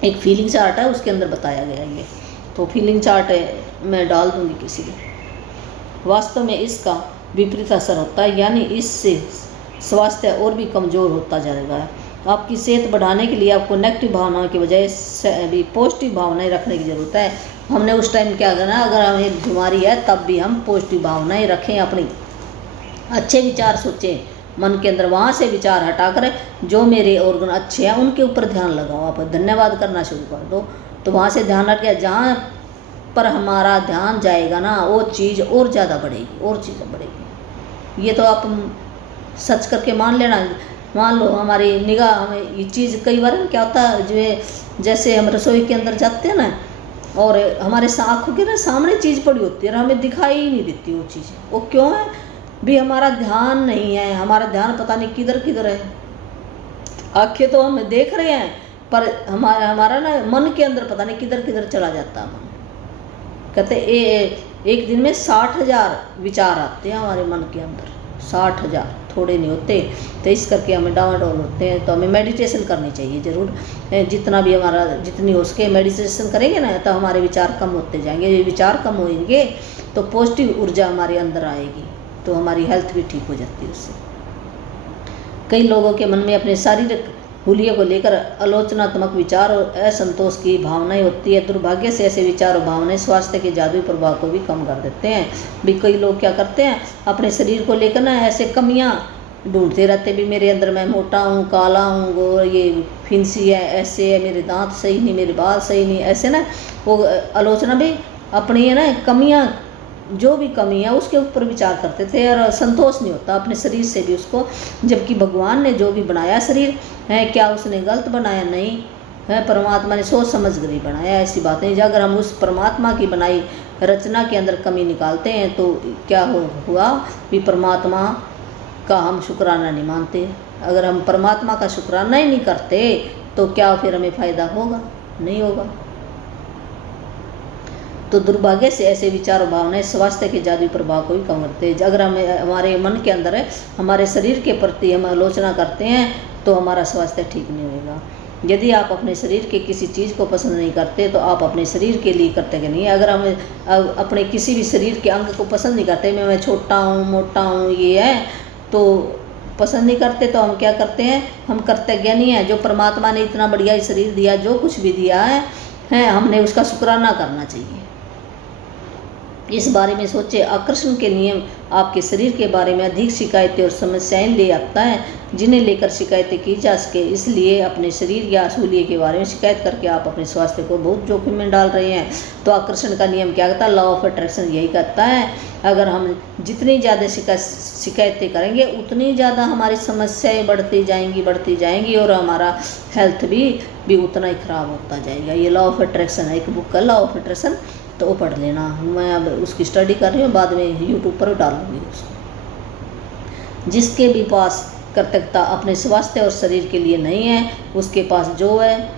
एक फीलिंग चार्ट है, उसके अंदर बताया गया ये, तो फीलिंग चार्ट मैं डाल दूंगी किसी को। वास्तव में इसका विपरीत असर होता है, यानी इससे स्वास्थ्य और भी कमज़ोर होता जाएगा। आपकी सेहत बढ़ाने के लिए आपको नेगेटिव भावनाओं की बजाय भी पॉजिटिव भावनाएं रखने की ज़रूरत है। हमने उस टाइम क्या करना, अगर हमें एक बीमारी है तब भी हम पॉजिटिव भावनाएं रखें, अपनी अच्छे विचार सोचें मन के अंदर, वहाँ से विचार हटाकर जो मेरे ऑर्गन अच्छे हैं उनके ऊपर ध्यान लगाओ। आप धन्यवाद करना शुरू कर दो, तो वहाँ से ध्यान रखें। जहाँ पर हमारा ध्यान जाएगा ना, वो चीज़ और ज़्यादा बढ़ेगी, और चीज़ें बढ़ेगी। ये तो आप सच करके मान लेना। मान लो हमारी निगाह, हमें ये चीज़ कई बार क्या होता है, जो जैसे हम रसोई के अंदर जाते हैं ना, और हमारे आँखों के ना सामने चीज़ पड़ी होती है और हमें दिखाई ही नहीं देती वो चीज़। वो क्यों है भी? हमारा ध्यान नहीं है, हमारा ध्यान पता नहीं किधर किधर है। आँखें तो हम देख रहे हैं, पर हमारा ना मन के अंदर पता नहीं किधर किधर चला जाता है मन। कहते एक दिन में 60,000 विचार आते हैं हमारे मन के अंदर, 60,000, थोड़े नहीं होते। तो इस करके हमें डावाडोल होते हैं। तो हमें मेडिटेशन करनी चाहिए ज़रूर, जितना भी हमारा जितनी हो सके मेडिटेशन करेंगे ना, तो हमारे विचार कम होते जाएंगे। ये विचार कम होंगे तो पॉजिटिव ऊर्जा हमारे अंदर आएगी, तो हमारी हेल्थ भी ठीक हो जाती है उससे। कई लोगों के मन में अपने शारीरिक हुलिये को लेकर आलोचनात्मक विचार और असंतोष की भावनाएं होती है। दुर्भाग्य से ऐसे विचार और भावनाएं स्वास्थ्य के जादुई प्रभाव को भी कम कर देते हैं। भी कई लोग क्या करते हैं, अपने शरीर को लेकर ना ऐसे कमियां ढूंढते रहते, भी मेरे अंदर मैं मोटा हूँ, काला हूँ, ये फिंसी है, ऐसे है, मेरे दांत सही नहीं, मेरे बाल सही नहीं, ऐसे ना वो आलोचना भी अपनी है ना कमियाँ, जो भी कमी है उसके ऊपर विचार करते थे, और संतोष नहीं होता अपने शरीर से भी उसको। जबकि भगवान ने जो भी बनाया शरीर है, क्या उसने गलत बनाया? नहीं है, परमात्मा ने सोच समझ कर ही बनाया। ऐसी बातें अगर हम उस परमात्मा की बनाई रचना के अंदर कमी निकालते हैं तो क्या हुआ भी? परमात्मा का हम शुक्राना नहीं मानते। अगर हम परमात्मा का शुक्राना ही नहीं करते तो क्या फिर हमें फ़ायदा होगा? नहीं होगा। तो दुर्भाग्य से ऐसे विचार और भावनाएं स्वास्थ्य के जादुई प्रभाव को भी कम करते हैं। अगर हमें हमारे मन के अंदर है, हमारे शरीर के प्रति हम आलोचना करते हैं तो हमारा स्वास्थ्य ठीक नहीं होगा। यदि आप अपने शरीर के किसी चीज़ को पसंद नहीं करते तो आप अपने शरीर के लिए करते कि नहीं। अगर हम अपने किसी भी शरीर के अंग को पसंद नहीं करते, मैं छोटा हूँ, मोटा हूँ, ये है, तो पसंद नहीं करते, तो हम क्या करते हैं? हम कृतज्ञ नहीं है। जो परमात्मा ने इतना बढ़िया शरीर दिया, जो कुछ भी दिया है हमने उसका शुक्राना करना चाहिए। इस बारे में सोचे। आकर्षण के नियम आपके शरीर के बारे में अधिक शिकायतें और समस्याएं ले आता है, जिन्हें लेकर शिकायतें की जा सके। इसलिए अपने शरीर या हुलिये के बारे में शिकायत करके आप अपने स्वास्थ्य को बहुत जोखिम में डाल रहे हैं। तो आकर्षण का नियम क्या कहता है? लॉ ऑफ अट्रैक्शन यही कहता है, अगर हम जितनी ज़्यादा शिकायतें करेंगे उतनी ज़्यादा हमारी समस्याएं बढ़ती जाएंगी और हमारा हेल्थ भी उतना ही खराब होता जाएगा। ये लॉ ऑफ अट्रैक्शन है, एक बुक का लॉ ऑफ अट्रैक्शन, तो वो पढ़ लेना। मैं अब उसकी स्टडी कर रही हूँ, बाद में यूट्यूब पर डालूंगी उसको। जिसके भी पास कृतज्ञता अपने स्वास्थ्य और शरीर के लिए नहीं है, उसके पास जो है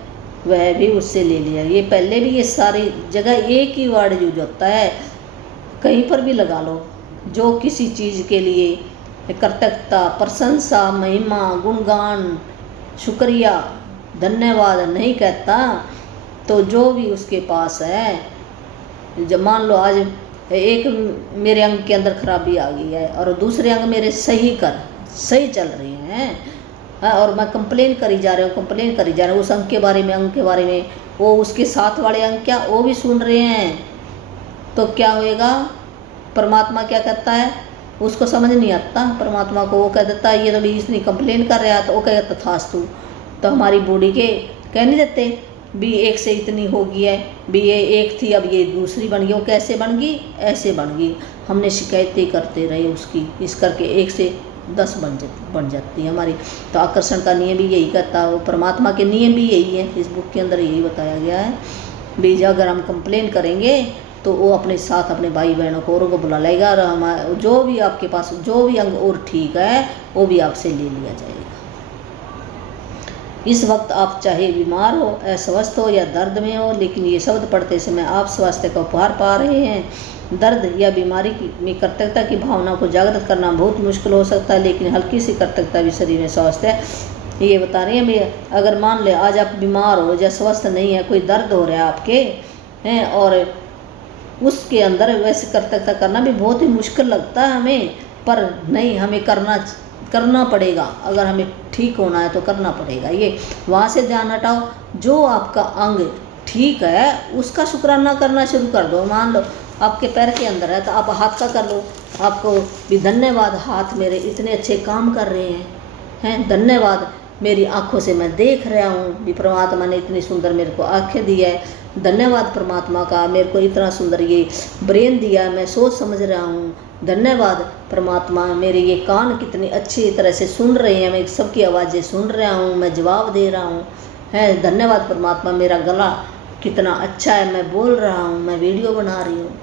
वह भी उससे ले लिया। ये पहले भी ये सारी जगह एक ही वर्ड यूज होता है, कहीं पर भी लगा लो। जो किसी चीज़ के लिए कृतज्ञता, प्रशंसा, महिमा, गुणगान, शुक्रिया, धन्यवाद नहीं कहता, तो जो भी उसके पास है, जब मान लो आज एक मेरे अंग के अंदर खराबी आ गई है और दूसरे अंग मेरे सही चल रहे हैं, और मैं कंप्लेन करी जा रहा हूँ उस अंग के बारे में, वो उसके साथ वाले अंग क्या वो भी सुन रहे हैं, तो क्या होएगा? परमात्मा क्या कहता है? उसको समझ नहीं आता परमात्मा को। वो कह देता है ये तो भी इसने कंप्लेन कर रहा है, तो वो कहता तथास्तु। तो हमारी बॉडी के कह नहीं देते भी एक से इतनी हो गई है, भी ये एक थी अब ये दूसरी बन गई। वो कैसे बन गई? ऐसे बन गई। हमने शिकायतें करते रहे उसकी, इस करके 1 से 10 बन जाती है हमारी। तो आकर्षण का नियम भी यही कहता है, वो परमात्मा के नियम भी यही है, इस बुक के अंदर यही बताया गया है। भी अगर हम कंप्लेन करेंगे तो वो अपने साथ अपने भाई बहनों को औरों को बुला लेगा, और हमारे जो भी आपके पास जो भी अंग और ठीक है वो भी आपसे ले लिया जाएगा। इस वक्त आप चाहे बीमार हो, अस्वस्थ हो या दर्द में हो, लेकिन ये शब्द पढ़ते समय आप स्वास्थ्य का उपहार पा रहे हैं। दर्द या बीमारी में कृतज्ञता की भावना को जागृत करना बहुत मुश्किल हो सकता है, लेकिन हल्की सी कृतज्ञता भी शरीर में स्वास्थ्य है। ये बता रहे हैं भी, अगर मान ले आज आप बीमार हो या स्वस्थ नहीं है, कोई दर्द हो रहा है आपके हैं, और उसके अंदर वैसे कृतज्ञता करना भी बहुत ही मुश्किल लगता है हमें, पर नहीं, हमें करना करना पड़ेगा, अगर हमें ठीक होना है तो करना पड़ेगा। ये वहाँ से ध्यान हटाओ, जो आपका अंग ठीक है उसका शुक्राना करना शुरू कर दो। मान लो आपके पैर के अंदर है तो आप हाथ का कर लो, आपको भी धन्यवाद, हाथ मेरे इतने अच्छे काम कर रहे हैं, धन्यवाद, मेरी आँखों से मैं देख रहा हूँ भी परमात्मा ने इतनी सुंदर मेरे को आँखें दी है, धन्यवाद परमात्मा का, मेरे को इतना सुंदर ये ब्रेन दिया, मैं सोच समझ रहा हूँ, धन्यवाद परमात्मा, मेरे ये कान कितनी अच्छी तरह से सुन रहे हैं, मैं सबकी आवाज़ें सुन रहा हूँ, मैं जवाब दे रहा हूँ, धन्यवाद परमात्मा, मेरा गला कितना अच्छा है, मैं बोल रहा हूँ, मैं वीडियो बना रही हूँ।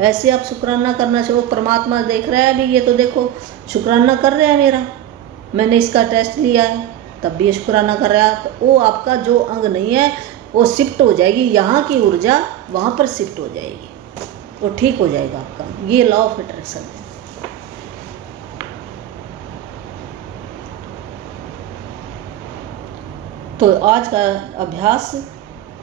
ऐसे आप शुक्राना करना चाहिए। परमात्मा देख रहा है, अभी ये तो देखो शुक्राना कर रहा है मेरा, मैंने इसका टेस्ट लिया है तब भी ये शुक्राना कर रहा है। तो वो आपका जो अंग नहीं है वो शिफ्ट हो जाएगी, यहाँ की ऊर्जा वहाँ पर शिफ्ट हो जाएगी, वो ठीक हो जाएगा आपका। ये लॉ ऑफ अट्रैक्शन है। तो आज का अभ्यास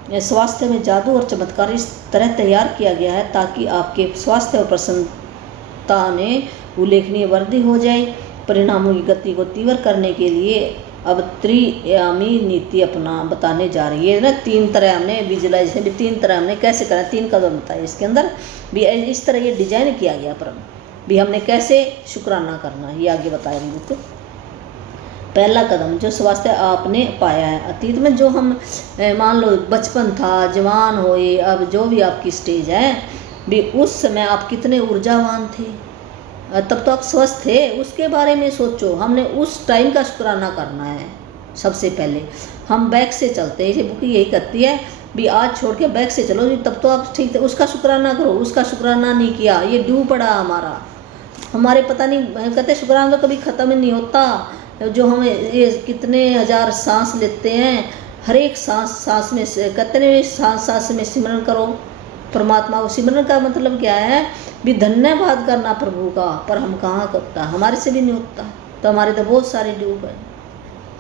स्वास्थ्य में जादू और चमत्कार इस तरह तैयार किया गया है ताकि आपके स्वास्थ्य और प्रसन्नता में उल्लेखनीय वृद्धि हो जाए। परिणामों की गति को तीव्र करने के लिए अब त्रियामी नीति अपना बताने जा रही है ना। 3 तरह हमने विजुलाइजेशन भी 3 तरह हमने कैसे करना, 3 कदम बताए इसके अंदर भी, इस तरह ये डिजाइन किया गया पर भी हमने कैसे शुक्राना करना ये आगे बताया बुक। पहला कदम, जो स्वास्थ्य आपने पाया है अतीत में, जो हम मान लो बचपन था, जवान होए, अब जो भी आपकी स्टेज है भी, उस समय आप कितने ऊर्जावान थे, तब तो आप स्वस्थ थे, उसके बारे में सोचो। हमने उस टाइम का शुक्राना करना है। सबसे पहले हम बैक से चलते हैं, ये बुक यही कहती है भी आज छोड़ के बैक से चलो, तब तो आप ठीक थे, उसका शुक्राना करो। उसका शुक्राना नहीं किया, ये ड्यू पड़ा हमारे पता नहीं, कहते शुक्राना तो कभी ख़त्म नहीं होता। जो हम ये कितने 1000 सांस लेते हैं, हर एक सांस में कहते हैं सांस में सिमरन करो परमात्मा को। सिमरन का मतलब क्या है भी धन्यवाद करना प्रभु का, पर हम कहाँ करता, हमारे से भी नहीं होता। तो हमारे तो बहुत सारे ड्यूब हैं,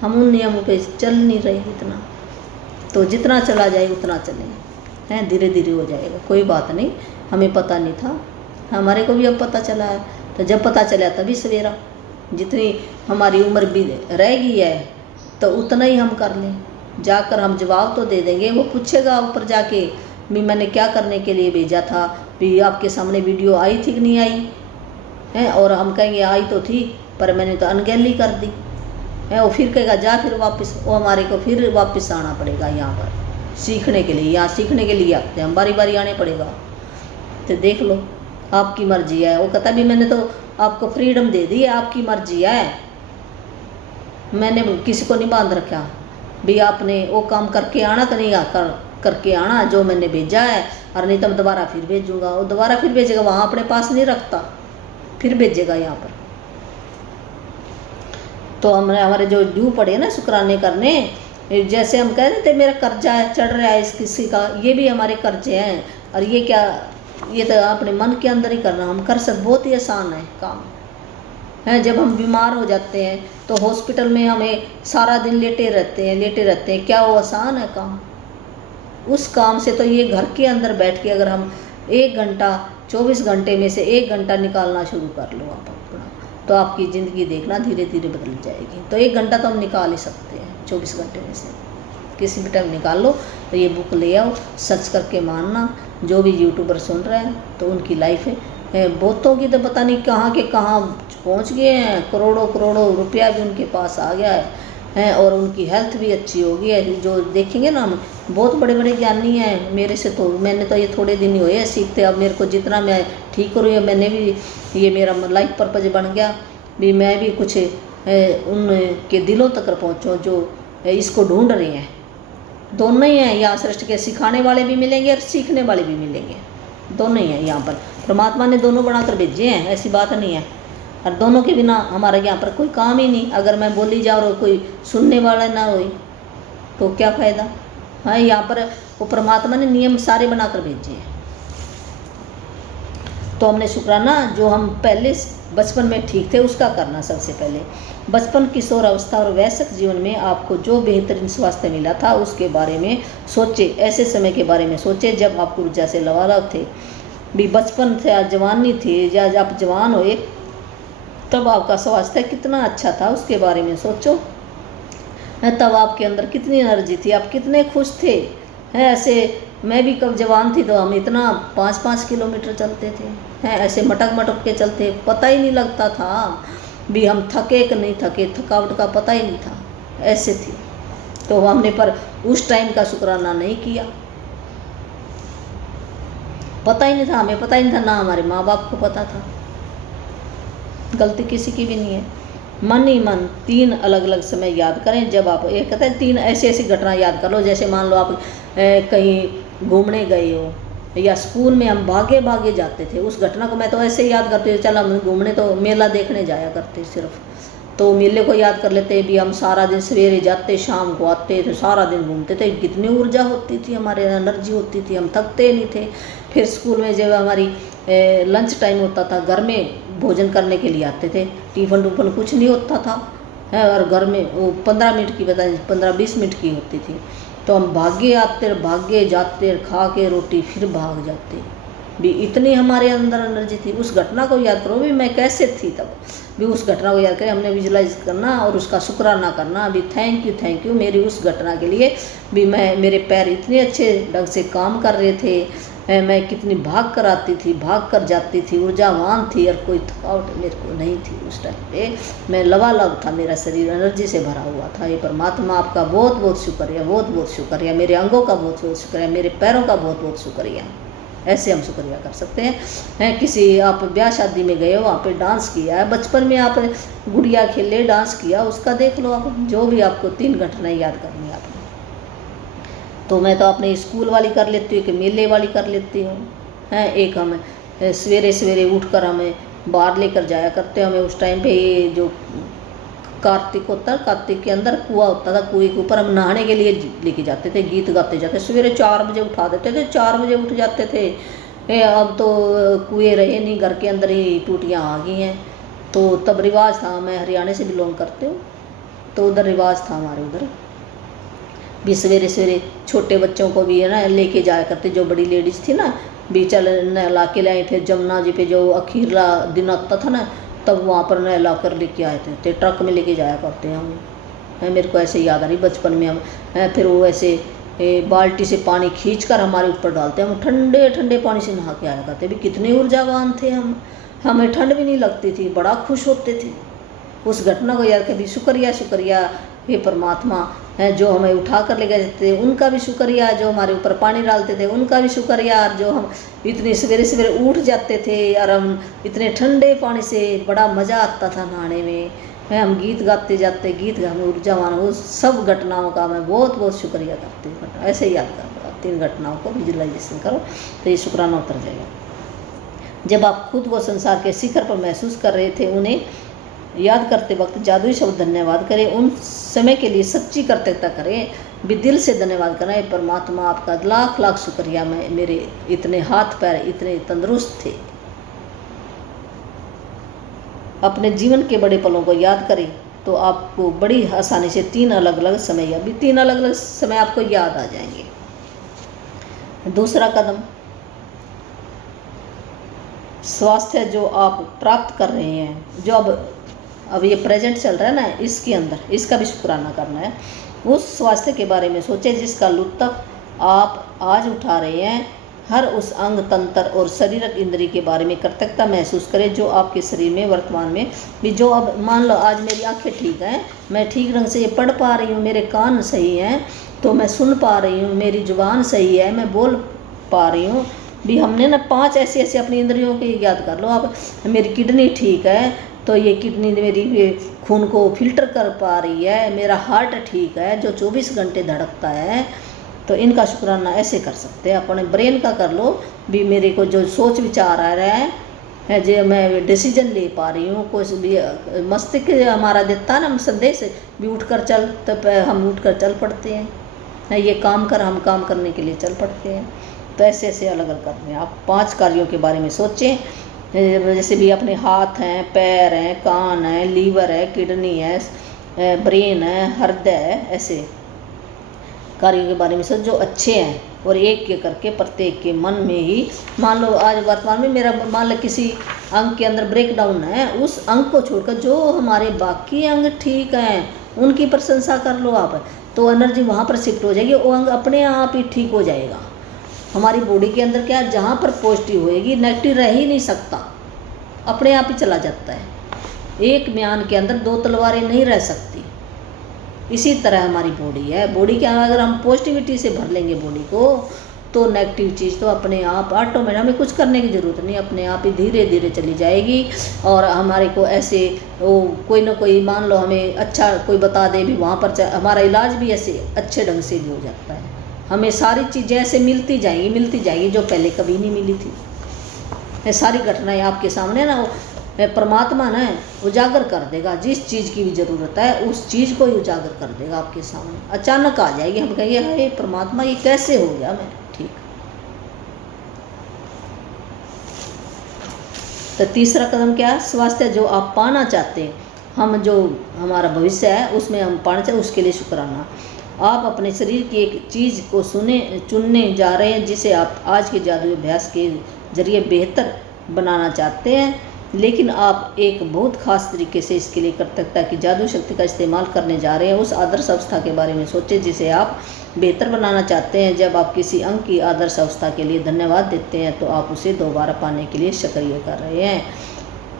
हम उन नियमों पे चल नहीं रहे इतना। तो जितना चला जाए उतना चलें, हैं, धीरे धीरे हो जाएगा, कोई बात नहीं। हमें पता नहीं था, हमारे को भी अब पता चला है। तो जब पता चला तभी सवेरा, जितनी हमारी उम्र भी रहेगी है तो उतना ही हम कर लें। जाकर हम जवाब तो दे देंगे, वो पूछेगा ऊपर जाके भी मैंने क्या करने के लिए भेजा था, भी आपके सामने वीडियो आई थी कि नहीं आई है, और हम कहेंगे आई तो थी पर मैंने तो अनगैली कर दी है। वो फिर कहेगा जा फिर वापस, वो हमारे को फिर वापस आना पड़ेगा यहाँ पर सीखने के लिए। यहाँ सीखने के लिए आते हैं हम, बारी बारी आने पड़ेगा। तो देख लो, आपकी मर्जी है। वो कहता भी मैंने तो आपको फ्रीडम दे दी है, आपकी मर्जी है, मैंने किसी को नहीं बांध रखा भी आपने वो काम करके आना तो नहीं करके आना जो मैंने भेजा है, और नहीं तो मैं दोबारा फिर भेजूँगा। वो दोबारा फिर भेजेगा, वहाँ अपने पास नहीं रखता, फिर भेजेगा यहाँ पर। तो हमारे जो ड्यू पड़े ना शुक्राने करने, जैसे हम कह रहे थे मेरा कर्जा है चढ़ रहा है इस किसी का, ये भी हमारे कर्जे हैं। और ये क्या, ये तो अपने मन के अंदर ही करना हम कर सकते, बहुत ही आसान है काम है। जब हम बीमार हो जाते हैं तो हॉस्पिटल में हमें सारा दिन लेटे रहते हैं, क्या वो आसान है काम? उस काम से तो ये घर के अंदर बैठ के अगर हम 1 घंटा 24 घंटे में से 1 घंटा निकालना शुरू कर लो आप अपना, तो आपकी ज़िंदगी देखना धीरे धीरे बदल जाएगी। तो 1 घंटा तो हम निकाल ही सकते हैं 24 घंटे में से, किसी भी टाइम निकाल लो। तो ये बुक ले आओ, सर्च करके मानना। जो भी यूट्यूबर सुन रहे हैं तो उनकी लाइफ है, बहुतों की तो पता नहीं कहाँ के कहाँ पहुँच गए हैं, करोड़ों रुपया भी उनके पास आ गया है, और उनकी हेल्थ भी अच्छी हो गई है। जो देखेंगे ना, हम बहुत बड़े बड़े ज्ञानी हैं मेरे से, तो मैंने तो ये थोड़े दिन ही हुए हैं सीखते। अब मेरे को जितना मैं ठीक हो रही हूँ, मैंने भी ये मेरा लाइफ पर्पज बन गया भी, मैं भी कुछ उनके दिलों तक पहुँचूँ जो इसको ढूंढ रहे हैं। दोनों ही हैं यहाँ सृष्टि के, सिखाने वाले भी मिलेंगे और सीखने वाले भी मिलेंगे, दोनों ही हैं यहाँ पर। परमात्मा ने दोनों बनाकर भेजे हैं, ऐसी बात नहीं है। और दोनों के बिना हमारे यहाँ पर कोई काम ही नहीं। अगर मैं बोली जाऊँ और कोई सुनने वाला ना हो तो क्या फ़ायदा? हाँ, यहाँ पर वो परमात्मा ने नियम सारे बनाकर भेजे हैं। तो हमने शुक्राना जो हम पहले बचपन में ठीक थे उसका करना। सबसे पहले बचपन, किशोर अवस्था और वयस्क जीवन में आपको जो बेहतरीन स्वास्थ्य मिला था उसके बारे में सोचे। ऐसे समय के बारे में सोचे जब आप ऊर्जा से लबालब थे, भी बचपन थे, जवानी थी, या आप जवान हुए तब आपका स्वास्थ्य कितना अच्छा था उसके बारे में सोचो। तब आपके अंदर कितनी एनर्जी थी, आप कितने खुश थे। है ऐसे मैं भी कब जवान थी तो हम इतना 5-5 किलोमीटर चलते थे, हैं ऐसे मटक मटक के चलते, पता ही नहीं लगता था भी हम थके कि नहीं थके, थकावट का पता ही नहीं था, ऐसे थी। तो हमने पर उस टाइम का शुक्राना नहीं किया, पता ही नहीं था, हमें पता ही नहीं था, ना हमारे माँ बाप को पता था। गलती किसी की भी नहीं है। मन ही मन 3 अलग अलग समय याद करें। जब आप ये कहते हैं 3 ऐसी ऐसी घटना याद कर लो, जैसे मान लो आप कहीं घूमने गए हो या स्कूल में हम भागे भागे जाते थे, उस घटना को मैं तो ऐसे याद करती हूँ, चल हम घूमने तो मेला देखने जाया करते सिर्फ, तो मेले को याद कर लेते भी हम सारा दिन सवेरे जाते शाम को आते थे, सारा दिन घूमते थे, कितनी ऊर्जा होती थी, हमारे एनर्जी होती थी, हम थकते नहीं थे। फिर स्कूल में जब हमारी लंच टाइम होता था, घर में भोजन करने के लिए आते थे, टिफ़न टूफन कुछ नहीं होता था है, और घर में वो 15 मिनट की बता 15-20 मिनट की होती थी, तो हम भागे आते भागे जाते, खा के रोटी फिर भाग जाते भी, इतनी हमारे अंदर एनर्जी थी। उस घटना को याद करो भी मैं कैसे थी तब भी, उस घटना को याद करें, हमने विजुलाइज करना और उसका शुक्राना करना अभी, थैंक यू मेरी उस घटना के लिए भी, मेरे पैर इतने अच्छे ढंग से काम कर रहे थे, मैं कितनी भाग कर आती थी, भाग कर जाती थी, ऊर्जावान थी और कोई थकावट मेरे को नहीं थी। उस टाइम पे मैं लबालब था, मेरा शरीर एनर्जी से भरा हुआ था। ये परमात्मा आपका बहुत बहुत शुक्रिया, बहुत बहुत शुक्रिया, मेरे अंगों का बहुत बहुत शुक्रिया, मेरे पैरों का बहुत बहुत शुक्रिया। ऐसे हम शुक्रिया कर सकते हैं। किसी आप ब्याह शादी में गए हो, वहाँ पे डांस किया है, बचपन में आप गुड़िया खेले, डांस किया, उसका देख लो आप, जो भी आपको 3 घटनाएं याद करनी है आपने। तो मैं तो अपने स्कूल वाली कर लेती हूँ कि मेले वाली कर लेती हूँ, हैं एक हम सवेरे सवेरे उठकर हमें बाहर लेकर जाया करते हैं। हमें उस टाइम पे ये जो कार्तिक होता है, कार्तिक के अंदर कुआं होता था, कुएं के ऊपर हम नहाने के लिए लेके जाते थे, गीत गाते जाते, सवेरे 4 बजे उठा देते थे, 4 बजे उठ जाते थे। अब तो कुएं रहे नहीं, घर के अंदर ही टूटियाँ आ गई हैं। तो तब रिवाज था, मैं हरियाणा से बिलोंग करते हूँ, तो उधर रिवाज था हमारे उधर भी, सवेरे सवेरे छोटे बच्चों को भी है ना लेके जाया करते, जो बड़ी लेडीज़ थी ना भी, चल नहला के लाए। फिर जमुना जी पे जो अखीरला दिन आता था ना, तब वहाँ पर नहला कर लेके आए थे, ट्रक में लेके जाया करते हैं हम। मेरे को ऐसे याद आ रही बचपन में हम फिर वो ऐसे बाल्टी से पानी खींचकर हमारे ऊपर डालते, हम ठंडे ठंडे पानी से नहा के आया करते भी, कितने ऊर्जावान थे हम, हमें ठंड भी नहीं लगती थी, बड़ा खुश होते थे। उस घटना को याद कर भी शुक्रिया, शुक्रिया हे परमात्मा है जो हमें उठा कर ले गए थे, उनका भी शुक्रिया, जो हमारे ऊपर पानी डालते थे उनका भी शुक्रिया, और जो हम इतनी सवेरे सवेरे उठ जाते थे और हम इतने ठंडे पानी से बड़ा मज़ा आता था नहाने में, है हम गीत गाते जाते, गीत हमें ऊर्जावान, उस सब घटनाओं का मैं बहुत बहुत शुक्रिया करती हूँ। ऐसे ही याद करो, 3 घटनाओं को विजुलाइजेशन करो तो ये शुक्राना उतर जाएगा। जब आप खुद को संसार के शिखर पर महसूस कर रहे थे, उन्हें याद करते वक्त जादुई शब्द धन्यवाद करें, उन समय के लिए सच्ची कृतज्ञता करें, भी दिल से धन्यवाद करें, परमात्मा आपका लाख लाख शुक्रिया, मैं मेरे इतने हाथ पैर इतने तंदुरुस्त थे। अपने जीवन के बड़े पलों को याद करें तो आपको बड़ी आसानी से 3 अलग अलग समय, या भी 3 अलग अलग समय आपको याद आ जाएंगे। दूसरा कदम, स्वास्थ्य जो आप प्राप्त कर रहे हैं, जो अब ये प्रेजेंट चल रहा है ना, इसके अंदर इसका भी शुक्राना करना है। उस स्वास्थ्य के बारे में सोचें जिसका लुत्फ आप आज उठा रहे हैं। हर उस अंग, तंत्र और शारीरिक इंद्रिय के बारे में कृतज्ञता महसूस करें जो आपके शरीर में वर्तमान में भी, जो अब मान लो आज मेरी आंखें ठीक हैं, मैं ठीक ढंग से ये पढ़ पा रही हूँ, मेरे कान सही हैं तो मैं सुन पा रही हूँ, मेरी जुबान सही है, मैं बोल पा रही हूँ भी। हमने ना 5 ऐसे ऐसे अपनी इंद्रियों के याद कर लो आप। मेरी किडनी ठीक है तो ये किडनी मेरी खून को फिल्टर कर पा रही है, मेरा हार्ट ठीक है जो 24 घंटे धड़कता है, तो इनका शुक्राना ऐसे कर सकते हैं। अपने ब्रेन का कर लो भी, मेरे को जो सोच विचार आ रहा है जो मैं डिसीजन ले पा रही हूँ, कुछ भी मस्तिष्क हमारा देता है ना संदेश भी, उठकर चल, तो हम उठकर चल पड़ते हैं, ये काम कर, हम काम करने के लिए चल पड़ते हैं। तो ऐसे ऐसे अलग अलग करते हैं। आप 5 कार्यों के बारे में सोचें, जैसे भी अपने हाथ हैं, पैर हैं, कान है, लीवर है, किडनी है, ब्रेन है, हृदय है, ऐसे कार्यों के बारे में सोच जो अच्छे हैं। और एक के करके प्रत्येक के मन में ही, मान लो आज वर्तमान में मेरा मान लो किसी अंग के अंदर ब्रेक डाउन है, उस अंग को छोड़कर जो हमारे बाकी अंग ठीक हैं उनकी प्रशंसा कर लो आप, तो एनर्जी वहाँ पर शिफ्ट हो जाएगी, वो अंग अपने आप ही ठीक हो जाएगा। हमारी बॉडी के अंदर क्या है, जहाँ पर पॉजिटिव होएगी नेगेटिव रह ही नहीं सकता, अपने आप ही चला जाता है। एक म्यान के अंदर दो तलवारें नहीं रह सकती। इसी तरह हमारी बॉडी है, बॉडी के अगर हम पॉजिटिविटी से भर लेंगे बॉडी को, तो नेगेटिव चीज़ तो अपने आप ऑटोमेटिक, हमें कुछ करने की ज़रूरत नहीं, अपने आप ही धीरे धीरे चली जाएगी। और हमारे को ऐसे वो कोई ना कोई मान लो हमें अच्छा कोई बता दे भी, वहाँ पर हमारा इलाज भी ऐसे अच्छे ढंग से भी हो जाता है। हमें सारी चीज़ें ऐसे मिलती जाएंगी जो पहले कभी नहीं मिली थी। ये सारी घटनाएं आपके सामने ना, वो परमात्मा ना उजागर कर देगा, जिस चीज़ की भी ज़रूरत है उस चीज़ को ही उजागर कर देगा आपके सामने, अचानक आ जाएगी। हम कहेंगे हे परमात्मा ये कैसे हो गया मैं ठीक। तो तीसरा कदम क्या है, स्वास्थ्य जो आप पाना चाहते हैं, हम जो हमारा भविष्य है उसमें हम पाना चाहते उसके लिए शुक्राना। आप अपने शरीर की एक चीज़ को चुनने जा रहे हैं जिसे आप आज के जादुई अभ्यास के जरिए बेहतर बनाना चाहते हैं, लेकिन आप एक बहुत खास तरीके से इसके लिए कर्तव्यता की जादू शक्ति का इस्तेमाल करने जा रहे हैं। उस आदर्श अवस्था के बारे में सोचें जिसे आप बेहतर बनाना चाहते हैं। जब आप किसी अंग की आदर्श अवस्था के लिए धन्यवाद देते हैं तो आप उसे दोबारा पाने के लिए सक्रिय कर रहे हैं।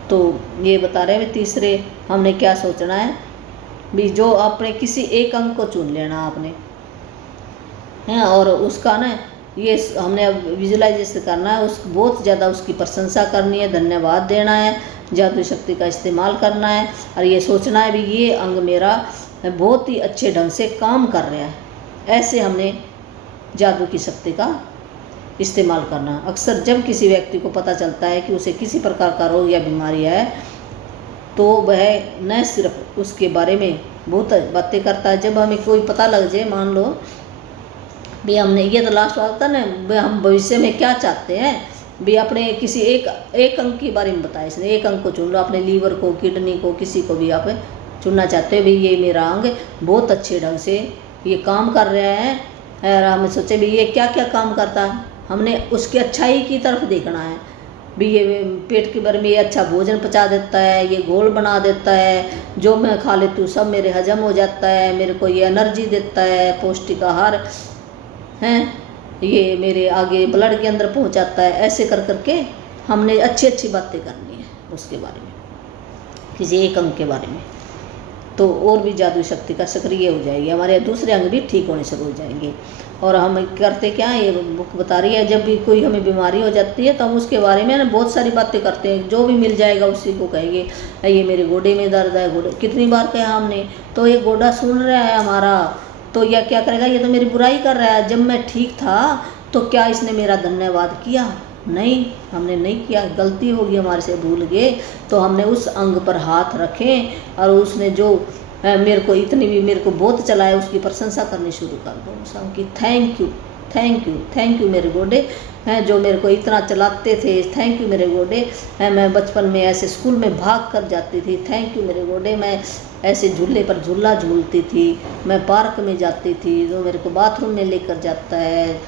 तो ये बता रहे हैं तीसरे हमने क्या सोचना है भी, जो आपने किसी एक अंग को चुन लेना आपने है, और उसका ना ये हमने अब विजुलाइजेशन करना है, उस बहुत ज़्यादा उसकी प्रशंसा करनी है, धन्यवाद देना है, जादू शक्ति का इस्तेमाल करना है, और ये सोचना है भी ये अंग मेरा बहुत ही अच्छे ढंग से काम कर रहा है। ऐसे हमने जादू की शक्ति का इस्तेमाल करना है। अक्सर जब किसी व्यक्ति को पता चलता है कि उसे किसी प्रकार का रोग या बीमारी है, तो वह न सिर्फ उसके बारे में बहुत बातें करता है। जब हमें कोई पता लग जाए, मान लो भी हमने ये तो लास्ट बात था ना, हम भविष्य में क्या चाहते हैं भी, अपने किसी एक अंग के बारे में बताया इसने, एक अंग को चुन लो, अपने लीवर को, किडनी को, किसी को भी आप चुनना चाहते हो भी ये मेरा अंग बहुत अच्छे ढंग से ये काम कर रहे हैं। और हम सोचे भी ये क्या क्या काम करता है, हमने उसकी अच्छाई की तरफ देखना है भी। ये पेट के बारे में ये अच्छा भोजन पचा देता है, ये घोल बना देता है, जो मैं खा लेती हूँ सब मेरे हजम हो जाता है, मेरे को ये एनर्जी देता है, पौष्टिक आहार हैं, ये मेरे आगे ब्लड के अंदर पहुंचाता है। ऐसे कर करके हमने अच्छी अच्छी बातें करनी है उसके बारे में, किसी एक अंग के बारे में, तो और भी जादू शक्ति का सक्रिय हो जाएगी, हमारे दूसरे अंग भी ठीक होने शुरू हो जाएंगे। और हम करते क्या, ये बुक बता रही है, जब भी कोई हमें बीमारी हो जाती है तो हम उसके बारे में ना बहुत सारी बातें करते हैं, जो भी मिल जाएगा उसी को कहेंगे ये मेरे गोडे में दर्द है, गोडे कितनी बार कहा हमने, तो ये गोडा सुन रहा है हमारा, तो यह क्या करेगा, ये तो मेरी बुराई कर रहा है, जब मैं ठीक था तो क्या इसने मेरा धन्यवाद किया, नहीं हमने नहीं किया, गलती होगी हमारे से, भूल गए, तो हमने उस अंग पर हाथ रखें और उसने जो मेरे को इतनी भी मेरे को बहुत चलाया उसकी प्रशंसा करनी शुरू कर दो उस अंग की। Thank you thank you thank you मेरे गोडे हैं जो मेरे को इतना चलाते थे, थैंक यू मेरे गोडे हैं, मैं बचपन में ऐसे स्कूल में भाग कर जाती थी, थैंक यू मेरे गोडे, मैं ऐसे झूले पर झूला झूलती थी, मैं पार्क में जाती थी तो मेरे को बाथरूम में लेकर जाता है,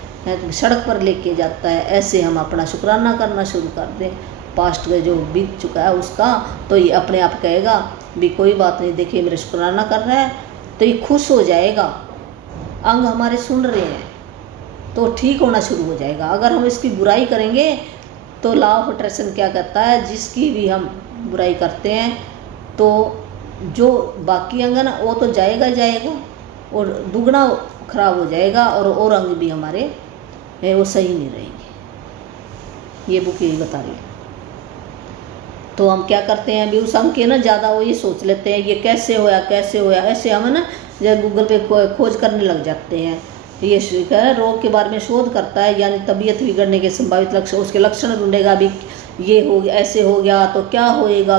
सड़क पर लेके जाता है। ऐसे हम अपना शुक्राना करना शुरू कर दें पास्ट का जो बीत चुका है उसका, तो ये अपने आप कहेगा भी कोई बात नहीं, देखिए मेरे शुक्राना कर रहा है, तो ये खुश हो जाएगा, अंग हमारे सुन रहे हैं तो ठीक होना शुरू हो जाएगा। अगर हम इसकी बुराई करेंगे तो लॉ ऑफ अट्रैक्शन क्या कहता है, जिसकी भी हम बुराई करते हैं तो जो बाकी अंग है ना वो तो जाएगा ही जाएगा और दुगना खराब हो जाएगा, और अंग भी हमारे वो सही नहीं रहेंगे। ये बुक यही बता रही है। तो हम क्या करते हैं अभी उस अंग के ना ज़्यादा वो ये सोच लेते हैं ये कैसे होया कैसे होया, ऐसे हम ना जब गूगल पे खोज करने लग जाते हैं। ये रोग के बारे में शोध करता है, यानी तबीयत बिगड़ने के संभावित लक्षण, उसके लक्षण ढूंढेगा भी, ये हो गया ऐसे हो गया तो क्या होएगा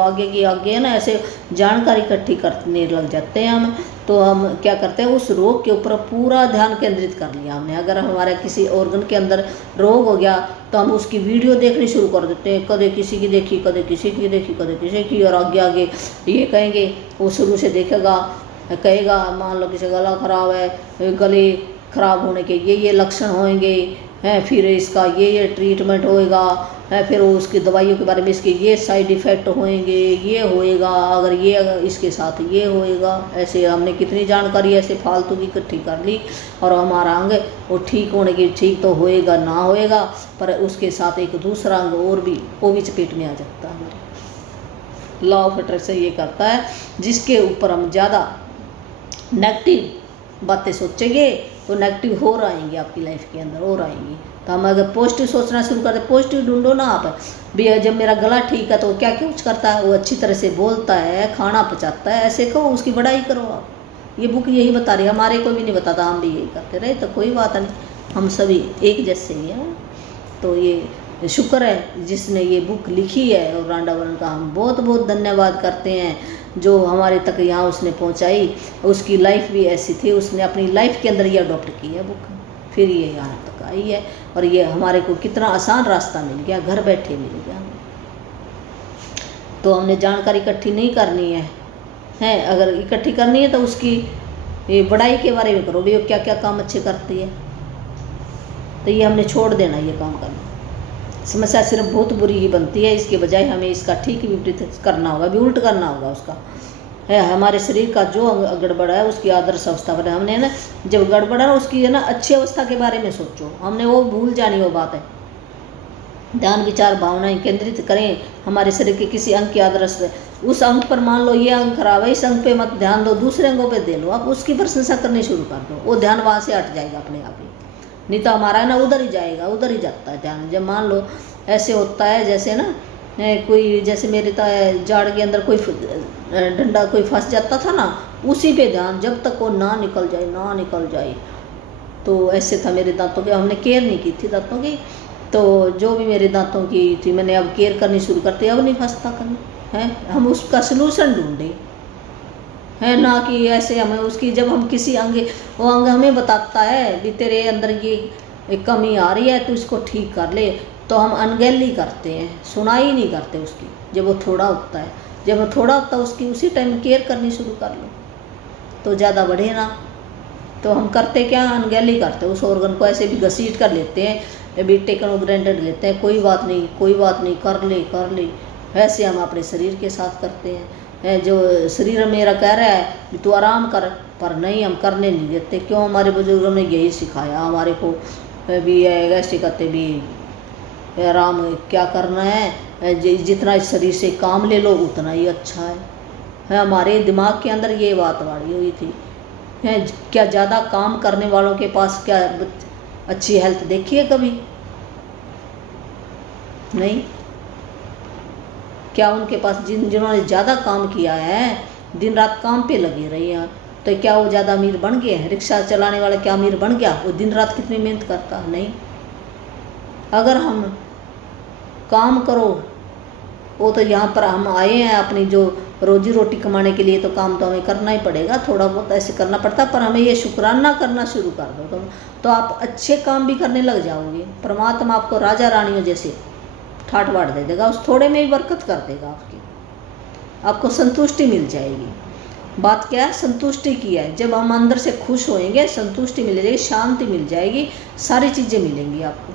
आगे की आगे ना, ऐसे जानकारी इकट्ठी करने लग जाते हैं हम। तो हम क्या करते हैं उस रोग के ऊपर पूरा ध्यान केंद्रित कर लिया हमने। अगर हमारे किसी ऑर्गन के अंदर रोग हो गया तो हम उसकी वीडियो देखनी शुरू कर देते हैं, कदे किसी की देखी, कदे किसी की देखी, कदे किसी की, और आगे आगे ये कहेंगे वो शुरू से देखेगा, कहेगा मान लो किसी गला खराब है, गले खराब होने के ये लक्षण होंगे हैं, फिर इसका ये ट्रीटमेंट होएगा है, फिर उसकी दवाइयों के बारे में इसके ये साइड इफ़ेक्ट होंगे, ये होएगा, अगर ये इसके साथ ये होएगा। ऐसे हमने कितनी जानकारी ऐसे फालतू की इकट्ठी कर ली, और हमारा अंग वो ठीक होने की ठीक तो होएगा ना होएगा, पर उसके साथ एक दूसरा अंग और भी वो भी चपेट में आ जाता है। हमारे लॉ ऑफ अट्रैक्शन ये करता है, जिसके ऊपर हम ज़्यादा नेगेटिव बातें सोचेंगे तो नेगेटिव हो आएंगे आपकी लाइफ के अंदर और आएंगी। तो हम अगर पॉजिटिव सोचना शुरू कर दें, पॉजिटिव ढूंढो ना आप भी। जब मेरा गला ठीक है तो क्या क्या कुछ करता है, वो अच्छी तरह से बोलता है, खाना पचाता है, ऐसे कहो, उसकी बड़ाई करो आप। ये बुक यही बता रही है, हमारे को भी नहीं बताता, हम भी यही करते रहे, तो कोई बात नहीं, हम सभी एक जैसे ही हैं। तो ये शुक्र है जिसने ये बुक लिखी है, और रांडा वरुण का हम बहुत बहुत धन्यवाद करते हैं, जो हमारे तक यहाँ उसने पहुँचाई। उसकी लाइफ भी ऐसी थी, उसने अपनी लाइफ के अंदर ये अडॉप्ट की है बुक, फिर ये यहाँ तक आई है, और ये हमारे को कितना आसान रास्ता मिल गया, घर बैठे मिल गया हमें। तो हमने जानकारी इकट्ठी नहीं करनी है, अगर इकट्ठी करनी है तो उसकी ये बड़ाई के बारे में करो भी, क्या क्या काम अच्छे करती है, तो ये हमने छोड़ देना ये काम करना। समस्या सिर्फ बहुत बुरी ही बनती है, इसके बजाय हमें इसका ठीक विपरीत करना होगा, भी उल्ट करना होगा उसका है। हमारे शरीर का जो गड़बड़ है उसकी आदर्श अवस्था पर हमने ना, जब गड़बड़ है उसकी है ना अच्छी अवस्था के बारे में सोचो, हमने वो भूल जानी वो बात है। ध्यान विचार भावनाएं केंद्रित करें हमारे शरीर के किसी अंग की आदर्श, उस अंग पर मान लो ये अंग खराब है, इस अंग पे मत ध्यान दो, दूसरे अंगों पे दे लो, आप उसकी प्रशंसा करनी शुरू कर दो, वो ध्यान वहाँ से हट जाएगा अपने आप ही। नहीं तो हमारा है ना उधर ही जाएगा, उधर ही जाता है ध्यान। जब मान लो ऐसे होता है जैसे ना कोई, जैसे मेरे जाड़ के अंदर कोई डंडा कोई फंस जाता था ना, उसी पे ध्यान जब तक वो ना निकल जाए। तो ऐसे था मेरे दांतों के, हमने केयर नहीं की थी दांतों की, तो जो भी मेरे दांतों की थी मैंने अब केयर करनी शुरू करती, अब नहीं फंसता कभी है। हम उसका सलूशन ढूंढे है ना, कि ऐसे हमें उसकी, जब हम किसी अंग, वो अंग हमें बताता है भी तेरे अंदर ये कमी आ रही है तो इसको ठीक कर ले, तो हम अनगैली करते हैं, सुनाई नहीं करते उसकी। जब वो थोड़ा उठता है, जब वो थोड़ा उठता है उसकी उसी टाइम केयर करनी शुरू कर लो तो ज़्यादा बढ़े ना। तो हम करते क्या, अनगैली करते हैं उस ऑर्गन को, ऐसे भी घसीट कर लेते हैं, भी टेकन ग्रांटेड लेते हैं, कोई बात नहीं कर ले। वैसे हम अपने शरीर के साथ करते हैं, जो शरीर मेरा कह रहा है तू आराम कर, पर नहीं, हम करने नहीं देते। क्यों, हमारे बुजुर्गों ने यही सिखाया हमारे को भी, ऐसे कहते भी आराम क्या करना है, जितना इस शरीर से काम ले लो उतना ही अच्छा है। हमारे दिमाग के अंदर ये बात वाड़ी हुई थी है। क्या ज़्यादा काम करने वालों के पास क्या अच्छी हेल्थ देखी है कभी? नहीं। क्या उनके पास जिन्होंने ज़्यादा काम किया है, दिन रात काम पे लगे रही हैं, तो क्या वो ज़्यादा अमीर बन गए हैं? रिक्शा चलाने वाला क्या अमीर बन गया? वो दिन रात कितनी मेहनत करता? नहीं। अगर हम काम करो, वो तो यहाँ पर हम आए हैं अपनी जो रोजी रोटी कमाने के लिए, तो काम तो हमें करना ही पड़ेगा, थोड़ा बहुत ऐसे करना पड़ता, पर हमें ये शुक्राना करना शुरू कर दो तो आप अच्छे काम भी करने लग जाओगे। परमात्मा आपको राजा रानियों जैसे ठाट बाट दे देगा, उस थोड़े में ही बरकत कर देगा आपको संतुष्टि मिल जाएगी। बात क्या है, संतुष्टि की है। जब हम अंदर से खुश होएंगे, संतुष्टि मिल जाएगी, शांति मिल जाएगी, सारी चीज़ें मिलेंगी आपको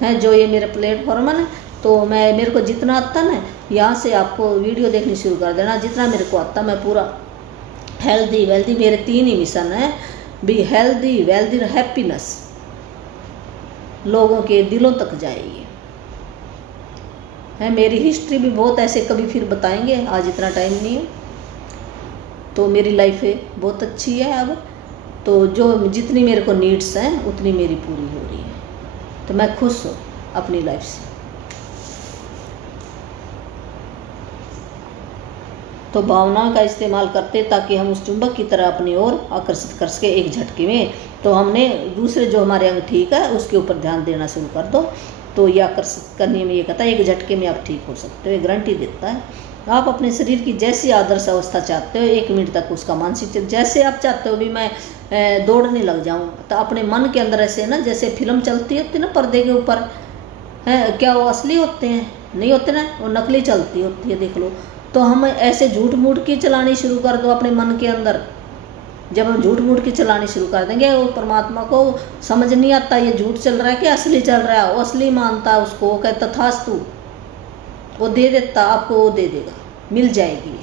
हैं। जो ये मेरा प्लेटफॉर्म है ना, तो मेरे को जितना आता ना, यहाँ से आपको वीडियो देखनी शुरू कर देना, जितना मेरे को आता मैं पूरा हेल्दी वेल्दी, मेरे 3 ही मिशन है भी, हेल्दी वेल्दी हैप्पीनेस लोगों के दिलों तक जाएगी है। मेरी हिस्ट्री भी बहुत ऐसे कभी फिर बताएंगे, आज इतना टाइम नहीं है। तो मेरी लाइफ बहुत अच्छी है अब, तो जो जितनी मेरे को नीड्स हैं उतनी मेरी पूरी हो रही है, तो मैं खुश हूँ अपनी लाइफ से। तो भावना का इस्तेमाल करते ताकि हम उस चुंबक की तरह अपनी ओर आकर्षित कर सके एक झटके में। तो हमने दूसरे जो हमारे अंग ठीक है उसके ऊपर ध्यान देना शुरू कर दो, तो ये आकर्षित करने में ये कहता है एक झटके में आप ठीक हो सकते हो, ये गारंटी देता है। आप अपने शरीर की जैसी आदर्श अवस्था चाहते हो, 1 मिनट तक उसका मानसिक, जैसे आप चाहते हो भी मैं दौड़ने लग जाऊं, तो अपने मन के अंदर ऐसे ना, जैसे फिल्म चलती होती ना पर्दे के ऊपर है, क्या वो असली होते हैं? नहीं होते ना, वो नकली चलती होती है, देख लो। तो हम ऐसे झूठ मूठ की चलानी शुरू कर दो अपने मन के अंदर जब हम झूठ मूठ की चलानी शुरू कर देंगे, वो परमात्मा को समझ नहीं आता ये झूठ चल रहा है कि असली चल रहा है। वो असली मानता है उसको, वो कहता तथास्तु, वो दे देता आपको, वो दे देगा, मिल जाएगी।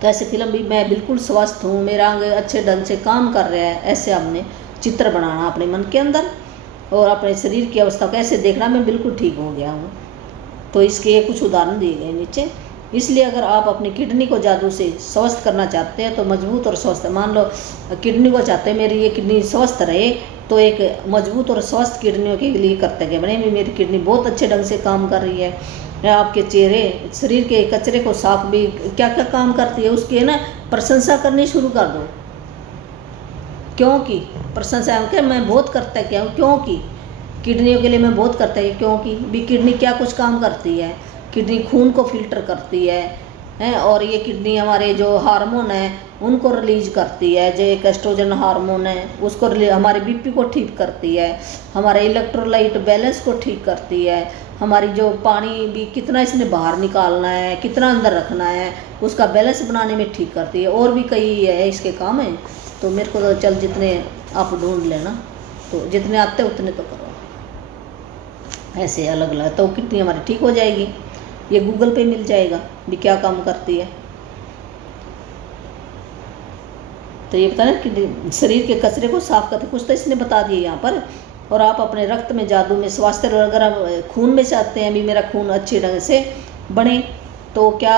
तो ऐसे फिल्म भी मैं बिल्कुल स्वस्थ हूँ, मेरा अंग अच्छे ढंग से काम कर रहा है, ऐसे हमने चित्र बनाना अपने मन के अंदर और अपने शरीर की अवस्था को ऐसे देखना मैं बिल्कुल ठीक हो गया हूँ। तो इसके ये कुछ उदाहरण दिए गए नीचे। इसलिए अगर आप अपनी किडनी को जादू से स्वस्थ करना चाहते हैं तो मजबूत और स्वस्थ, मान लो किडनी को चाहते हैं मेरी ये किडनी स्वस्थ रहे, तो एक मजबूत और स्वस्थ किडनियों के लिए कर्तव्य बने भी मेरी किडनी बहुत अच्छे ढंग से काम कर रही है। आपके चेहरे शरीर के कचरे को साफ भी क्या क्या काम करती है उसकी ना प्रशंसा करनी शुरू कर दो। क्योंकि प्रशंसा के मैं बहुत करता क्या हूँ, क्योंकि किडनियों के लिए मैं बहुत करता है, क्योंकि भी किडनी क्या कुछ काम करती है। किडनी खून को फिल्टर करती है और ये किडनी हमारे जो हार्मोन है उनको रिलीज करती है, जो एक एस्ट्रोजन हार्मोन है उसको हमारे बीपी को ठीक करती है, हमारे इलेक्ट्रोलाइट बैलेंस को ठीक करती है, हमारी जो पानी भी कितना इसने बाहर निकालना है कितना अंदर रखना है उसका बैलेंस बनाने में ठीक करती है। और भी कई है इसके काम है, तो मेरे को तो चल जितने आप ढूंढ लेना, तो जितने आते उतने तो करो, ऐसे अलग अलग तो किडनी हमारी ठीक हो जाएगी। ये गूगल पे मिल जाएगा भी क्या काम करती है। तो ये बताना कि शरीर के कचरे को साफ करते, कुछ तो इसने बता दिए यहाँ पर। और आप अपने रक्त में जादू में स्वास्थ्य, अगर आप खून में चाहते हैं भी मेरा खून अच्छे ढंग से बने तो क्या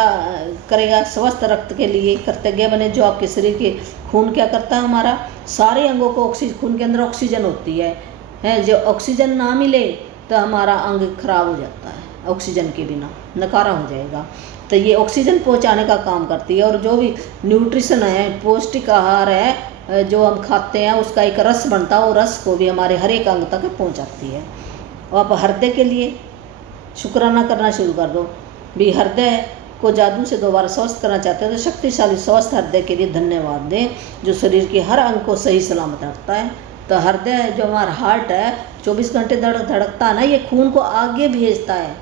करेगा, स्वस्थ रक्त के लिए कर्तव्य बने। जो आपके शरीर के खून क्या करता है, हमारा सारे अंगों को ऑक्सीजन, खून के अंदर ऑक्सीजन होती है जो ऑक्सीजन ना मिले तो हमारा अंग खराब हो जाता है, ऑक्सीजन के बिना नकारा हो जाएगा। तो ये ऑक्सीजन पहुंचाने का काम करती है। और जो भी न्यूट्रिशन है, पौष्टिक आहार है जो हम खाते हैं उसका एक रस बनता है, वो रस को भी हमारे हर एक अंग तक पहुंचाती है। और आप हृदय के लिए शुक्राना करना शुरू कर दो भी हृदय को जादू से दोबारा स्वस्थ करना चाहते हैं तो शक्तिशाली स्वस्थ हृदय के लिए धन्यवाद दें जो शरीर के हर अंग को सही सलामत रखता है। तो हृदय जो हमारा हार्ट है 24 घंटे धड़कता है ना, ये खून को आगे भेजता है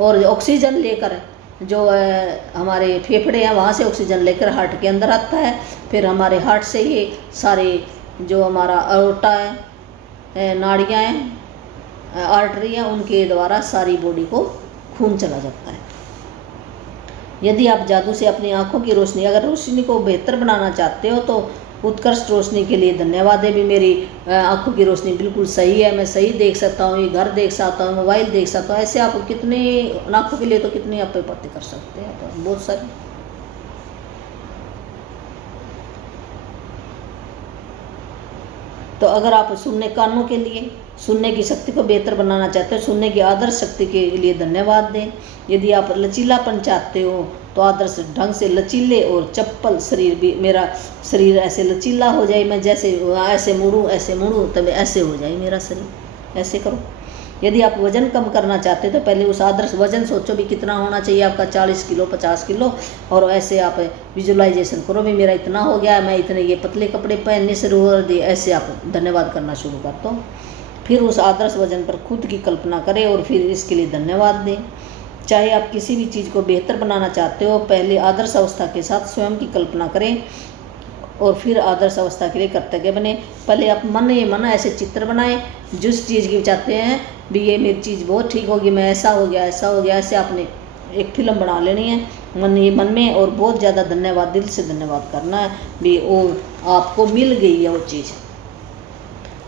और ऑक्सीजन लेकर जो हमारे फेफड़े हैं वहाँ से ऑक्सीजन लेकर हार्ट के अंदर आता है। फिर हमारे हार्ट से ये सारे जो हमारा अरोटा है, नाड़ियाँ हैं, आर्टरी हैं, उनके द्वारा सारी बॉडी को खून चला जाता है। यदि आप जादू से अपनी आँखों की रोशनी, अगर रोशनी को बेहतर बनाना चाहते हो तो उत्कृष्ट रोशनी के लिए धन्यवाद है भी मेरी आंखों की रोशनी बिल्कुल सही है, मैं सही देख सकता हूँ, ये घर देख सकता हूँ, मोबाइल देख सकता हूँ। ऐसे आप कितने आंखों के लिए तो कितने आप बातें कर सकते हैं, तो बहुत सारी। तो अगर आप सुनने, कानों के लिए सुनने की शक्ति को बेहतर बनाना चाहते हो, सुनने की आदर्श शक्ति के लिए धन्यवाद दें। यदि आप लचीलापन चाहते हो तो आदर्श ढंग से लचीले और चप्पल शरीर भी, मेरा शरीर ऐसे लचीला हो जाए, मैं जैसे ऐसे मुड़ूँ तब ऐसे हो जाए मेरा शरीर, ऐसे करो। यदि आप वजन कम करना चाहते हो तो पहले उस आदर्श वजन सोचो भी कितना होना चाहिए आपका, 40 किलो 50 किलो, और ऐसे आप विजुअलाइजेशन करो भी मेरा इतना हो गया, मैं इतने ये पतले कपड़े पहनने से रोक दिए, ऐसे आप धन्यवाद करना शुरू कर दो। फिर उस आदर्श वजन पर खुद की कल्पना करें और फिर इसके लिए धन्यवाद दें। चाहे आप किसी भी चीज़ को बेहतर बनाना चाहते हो, पहले आदर्श अवस्था के साथ स्वयं की कल्पना करें और फिर आदर्श अवस्था के लिए कर्तव्य बने। पहले आप मन ऐसे चित्र बनाएं जिस चीज़ की चाहते हैं भी ये मेरी चीज़ बहुत ठीक होगी, मैं ऐसा हो गया, ऐसे आपने एक फिल्म बना लेनी है मन में, और बहुत ज़्यादा धन्यवाद, दिल से धन्यवाद करना है भी वो आपको मिल गई है वो चीज़।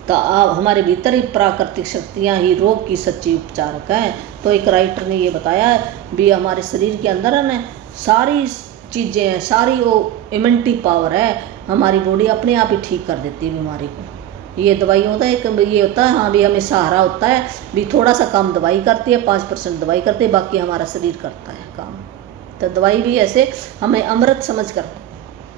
तो आप, हमारे भीतर ही प्राकृतिक शक्तियाँ ही रोग की सच्ची उपचारक हैं। तो एक राइटर ने ये बताया भी हमारे शरीर के अंदर है ना सारी चीज़ें हैं, सारी वो इम्यूनिटी पावर है, हमारी बॉडी अपने आप ही ठीक कर देती है बीमारी को। ये दवाई होता है, एक ये होता है हाँ भी हमें सहारा होता है भी थोड़ा सा कम दवाई करती है, 5% दवाई करती है, बाकी हमारा शरीर करता है काम। तो दवाई भी ऐसे हमें अमृत समझ कर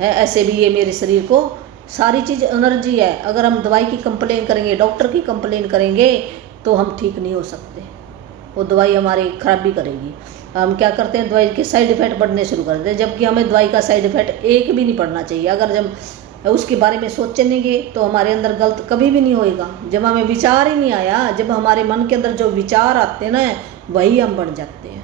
है, ऐसे भी ये मेरे शरीर को सारी चीज़ एनर्जी है। अगर हम दवाई की कंप्लेन करेंगे, डॉक्टर की कंप्लेन करेंगे तो हम ठीक नहीं हो सकते, वो दवाई हमारी खराबी करेगी। हम क्या करते हैं, दवाई के साइड इफ़ेक्ट बढ़ने शुरू कर देते हैं, जबकि हमें दवाई का साइड इफ़ेक्ट एक भी नहीं पड़ना चाहिए। अगर जब उसके बारे में सोचेंगे तो हमारे अंदर गलत कभी भी नहीं होएगा। जब हमें विचार ही नहीं आया, जब हमारे मन के अंदर जो विचार आते हैं ना वही हम बन जाते हैं।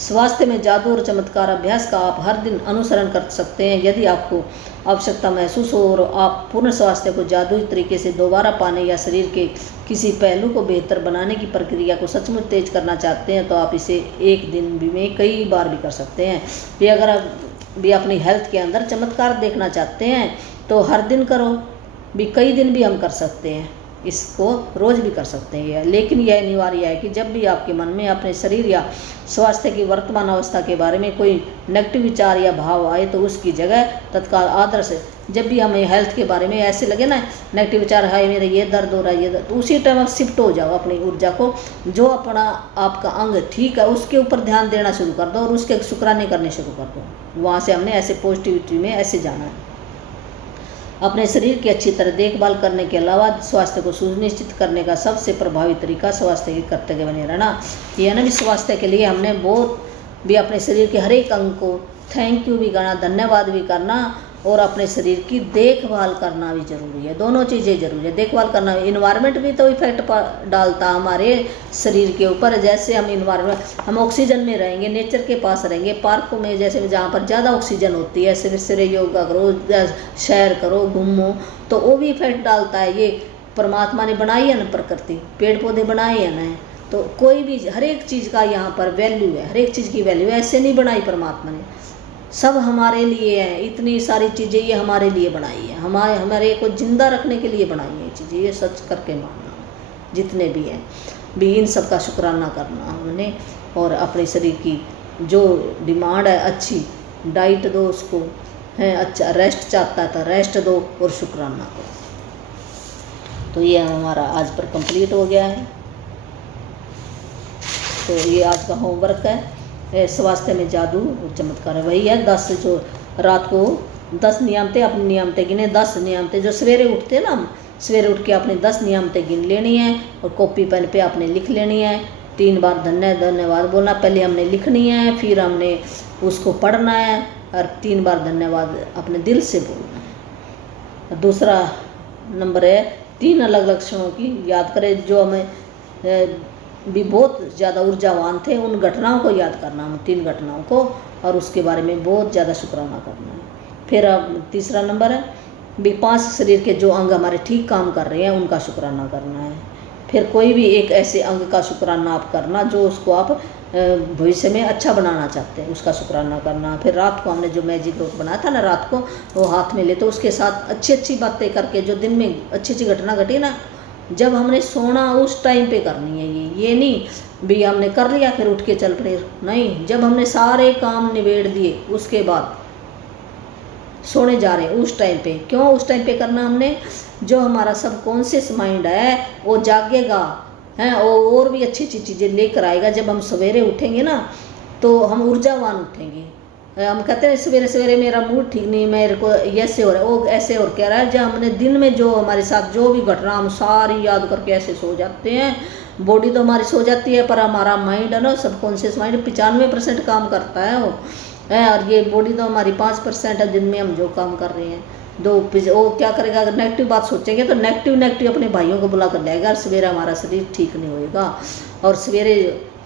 स्वास्थ्य में जादू और चमत्कार अभ्यास का आप हर दिन अनुसरण कर सकते हैं। यदि आपको आवश्यकता महसूस हो और आप पूर्ण स्वास्थ्य को जादुई तरीके से दोबारा पाने या शरीर के किसी पहलू को बेहतर बनाने की प्रक्रिया को सचमुच तेज करना चाहते हैं तो आप इसे एक दिन भी में कई बार भी कर सकते हैं। भी अगर आप भी अपनी हेल्थ के अंदर चमत्कार देखना चाहते हैं तो हर दिन करो, भी कई दिन भी हम कर सकते हैं, इसको रोज़ भी कर सकते हैं। लेकिन यह अनिवार्य है कि जब भी आपके मन में अपने शरीर या स्वास्थ्य की वर्तमान अवस्था के बारे में कोई नेगेटिव विचार या भाव आए तो उसकी जगह तत्काल आदर से, जब भी हमें हेल्थ के बारे में ऐसे लगे ना नेगेटिव विचार, हाय मेरा ये दर्द हो रहा है, ये दर्द, तो उसी टाइम आप शिफ्ट हो जाओ अपनी ऊर्जा को, जो अपना आपका अंग ठीक है उसके ऊपर ध्यान देना शुरू कर दो और उसके शुक्राने करने शुरू कर दो। वहाँ से हमने ऐसे पॉजिटिविटी में ऐसे जाना है। अपने शरीर की अच्छी तरह देखभाल करने के अलावा स्वास्थ्य को सुनिश्चित करने का सबसे प्रभावी तरीका स्वास्थ्य के कर्तव्य बने रहना। ये है ना भी स्वास्थ्य के लिए हमने बहुत भी अपने शरीर के हर एक अंग को थैंक यू भी करना, धन्यवाद भी करना और अपने शरीर की देखभाल करना भी जरूरी है। दोनों चीज़ें जरूरी है। देखभाल करना, इन्वायरमेंट भी तो इफेक्ट डालता हमारे शरीर के ऊपर। जैसे हम इन्वायरमेंट, हम ऑक्सीजन में रहेंगे, नेचर के पास रहेंगे, पार्कों में जैसे जहाँ पर ज़्यादा ऑक्सीजन होती है, सिरे सिरे योगा करो, सैर करो, घूमो, तो वो भी इफेक्ट डालता है। ये परमात्मा ने बनाई है ना प्रकृति, पेड़ पौधे बनाए हैं ना, तो कोई भी हर एक चीज़ का यहाँ पर वैल्यू है, हर एक चीज़ की वैल्यू है। ऐसे नहीं बनाई परमात्मा ने, सब हमारे लिए है। इतनी सारी चीज़ें ये हमारे लिए बनाई है, हमारे को जिंदा रखने के लिए बनाई है चीज़ें। ये सच करके मानना, जितने भी हैं भी इन सब का शुक्राना करना हमने, और अपने शरीर की जो डिमांड है अच्छी डाइट दो उसको, है अच्छा रेस्ट चाहता है तो रेस्ट दो और शुक्राना करो। तो ये हमारा आज पर कंप्लीट हो गया है। तो ये आज का होमवर्क है, स्वास्थ्य में जादू और चमत्कार है। वही है 10 जो रात को 10 नियमतें, अपनी नियमतें गिने, 10 नियमतें जो सवेरे उठते हैं ना, हम सवेरे उठ के अपनी 10 नियमतें गिन लेनी है और कॉपी पेन पे आपने लिख लेनी है। 3 बार धन्यवाद बोलना, पहले हमने लिखनी है, फिर हमने उसको पढ़ना है और 3 बार धन्यवाद अपने दिल से बोलना है। दूसरा नंबर है 3 अलग अलग क्षणों की याद करें जो हमें भी बहुत ज़्यादा ऊर्जावान थे, उन घटनाओं को याद करना, हम 3 घटनाओं को, और उसके बारे में बहुत ज़्यादा शुक्राना करना है। फिर अब तीसरा नंबर है भी 5 शरीर के जो अंग हमारे ठीक काम कर रहे हैं उनका शुक्राना करना है। फिर कोई भी एक ऐसे अंग का शुक्राना आप करना जो उसको आप भविष्य में अच्छा बनाना चाहते हैं, उसका शुक्राना करना। फिर रात को हमने जो मैजिक रोट बनाया था ना, रात को वो हाथ में ले, तो उसके साथ अच्छी अच्छी बातें करके जो दिन में अच्छी अच्छी घटना घटी ना, जब हमने सोना उस टाइम पे करनी है। ये नहीं भी हमने कर लिया फिर उठ के चल पड़े, नहीं, जब हमने सारे काम निबेड़ दिए उसके बाद सोने जा रहे हैं उस टाइम पे। क्यों उस टाइम पे करना हमने? जो हमारा सबकॉन्शियस माइंड है वो जागेगा है और भी अच्छी अच्छी चीज़ें लेकर आएगा। जब हम सवेरे उठेंगे ना तो हम ऊर्जावान उठेंगे। हम कहते हैं सवेरे सवेरे मेरा मूड ठीक नहीं, मेरे को ऐसे हो रहा है, वो ऐसे और कह रहा है। जब हमने दिन में जो हमारे साथ जो भी घटना हम सारी याद करके ऐसे सो जाते हैं, बॉडी तो हमारी सो जाती है पर हमारा माइंड है ना, सबकॉन्शियस माइंड 95% काम करता है वो है, और ये बॉडी तो हमारी 5% है जिनमें हम जो काम कर रहे हैं। वो क्या करेगा, अगर नेगेटिव बात सोचेंगे तो नेगेटिव अपने भाइयों को बुला कर लाएगा और सवेरे हमारा शरीर ठीक नहीं होएगा। और सवेरे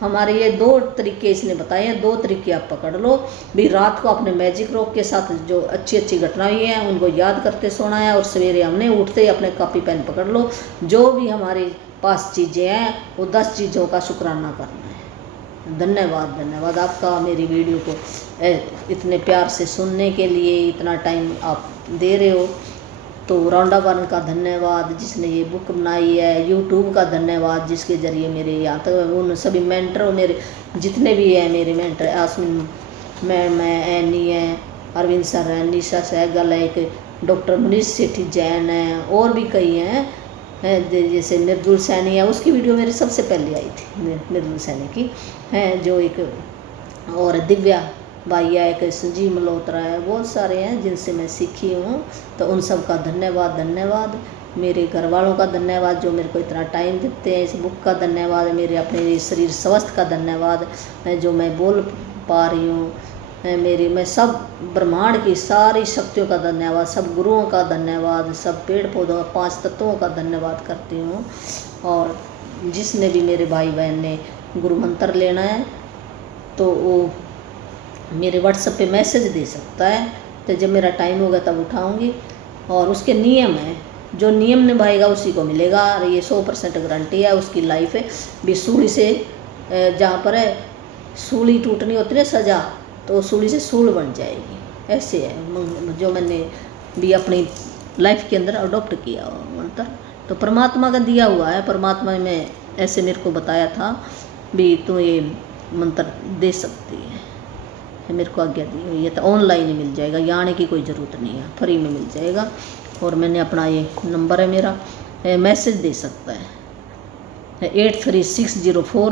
हमारे ये 2 तरीके इसने बताए हैं, 2 तरीके आप पकड़ लो भी। रात को अपने मैजिक रोक के साथ जो अच्छी अच्छी घटनाएं हुई हैं उनको याद करते सोना है, और सवेरे हमने उठते ही अपने कॉपी पेन पकड़ लो, जो भी हमारे पास चीज़ें हैं वो 10 चीज़ों का शुक्राना करना है। धन्यवाद आपका मेरी वीडियो को इतने प्यार से सुनने के लिए, इतना टाइम आप दे रहे हो। तो रौंडा वन का धन्यवाद जिसने ये बुक बनाई है, यूट्यूब का धन्यवाद जिसके ज़रिए मेरे यहाँ तक उन सभी मेंटर, मेरे जितने भी हैं मेरे मेंटर, आसमिन मैम है, एनी है, अरविंद सर है, निशा सहगल है, एक डॉक्टर मनीष सेठी जैन है, और भी कई हैं जैसे मृदुल सैनी है, उसकी वीडियो मेरी सबसे पहले आई थी मृदुल सैनी की है, जो एक और दिव्या भाई है, एक संजीव मल्होत्रा है, बहुत सारे हैं जिनसे मैं सीखी हूँ। तो उन सब का धन्यवाद। मेरे घर वालों का धन्यवाद जो मेरे को इतना टाइम देते हैं। इस बुक का धन्यवाद, मेरे अपने शरीर स्वस्थ का धन्यवाद, जो मैं बोल पा रही हूँ, मैं सब ब्रह्मांड की सारी शक्तियों का धन्यवाद, सब गुरुओं का धन्यवाद, सब पेड़ पौधों 5 तत्वों का धन्यवाद करती हूँ। और जिसने भी मेरे भाई बहन ने गुरु मंत्र लेना है तो वो मेरे व्हाट्सएप पे मैसेज दे सकता है, तो जब मेरा टाइम होगा तब उठाऊंगी। और उसके नियम हैं, जो नियम निभाएगा उसी को मिलेगा। और ये 100% गारंटी है, उसकी लाइफ है भी सूली से जहाँ पर है सूली टूटनी होती है सजा, तो सूली से सूल बन जाएगी। ऐसे है जो मैंने भी अपनी लाइफ के अंदर अडॉप्ट किया मंत्र, तो परमात्मा का दिया हुआ है। परमात्मा ने ऐसे मेरे को बताया था भी तू ये मंत्र दे सकती है, मेरे को आज्ञा दी हुई है। तो ऑनलाइन ही मिल जाएगा, यहाँ आने की कोई ज़रूरत नहीं है, फ्री में मिल जाएगा। और मैंने अपना ये नंबर है मेरा, मैसेज दे सकता है 83604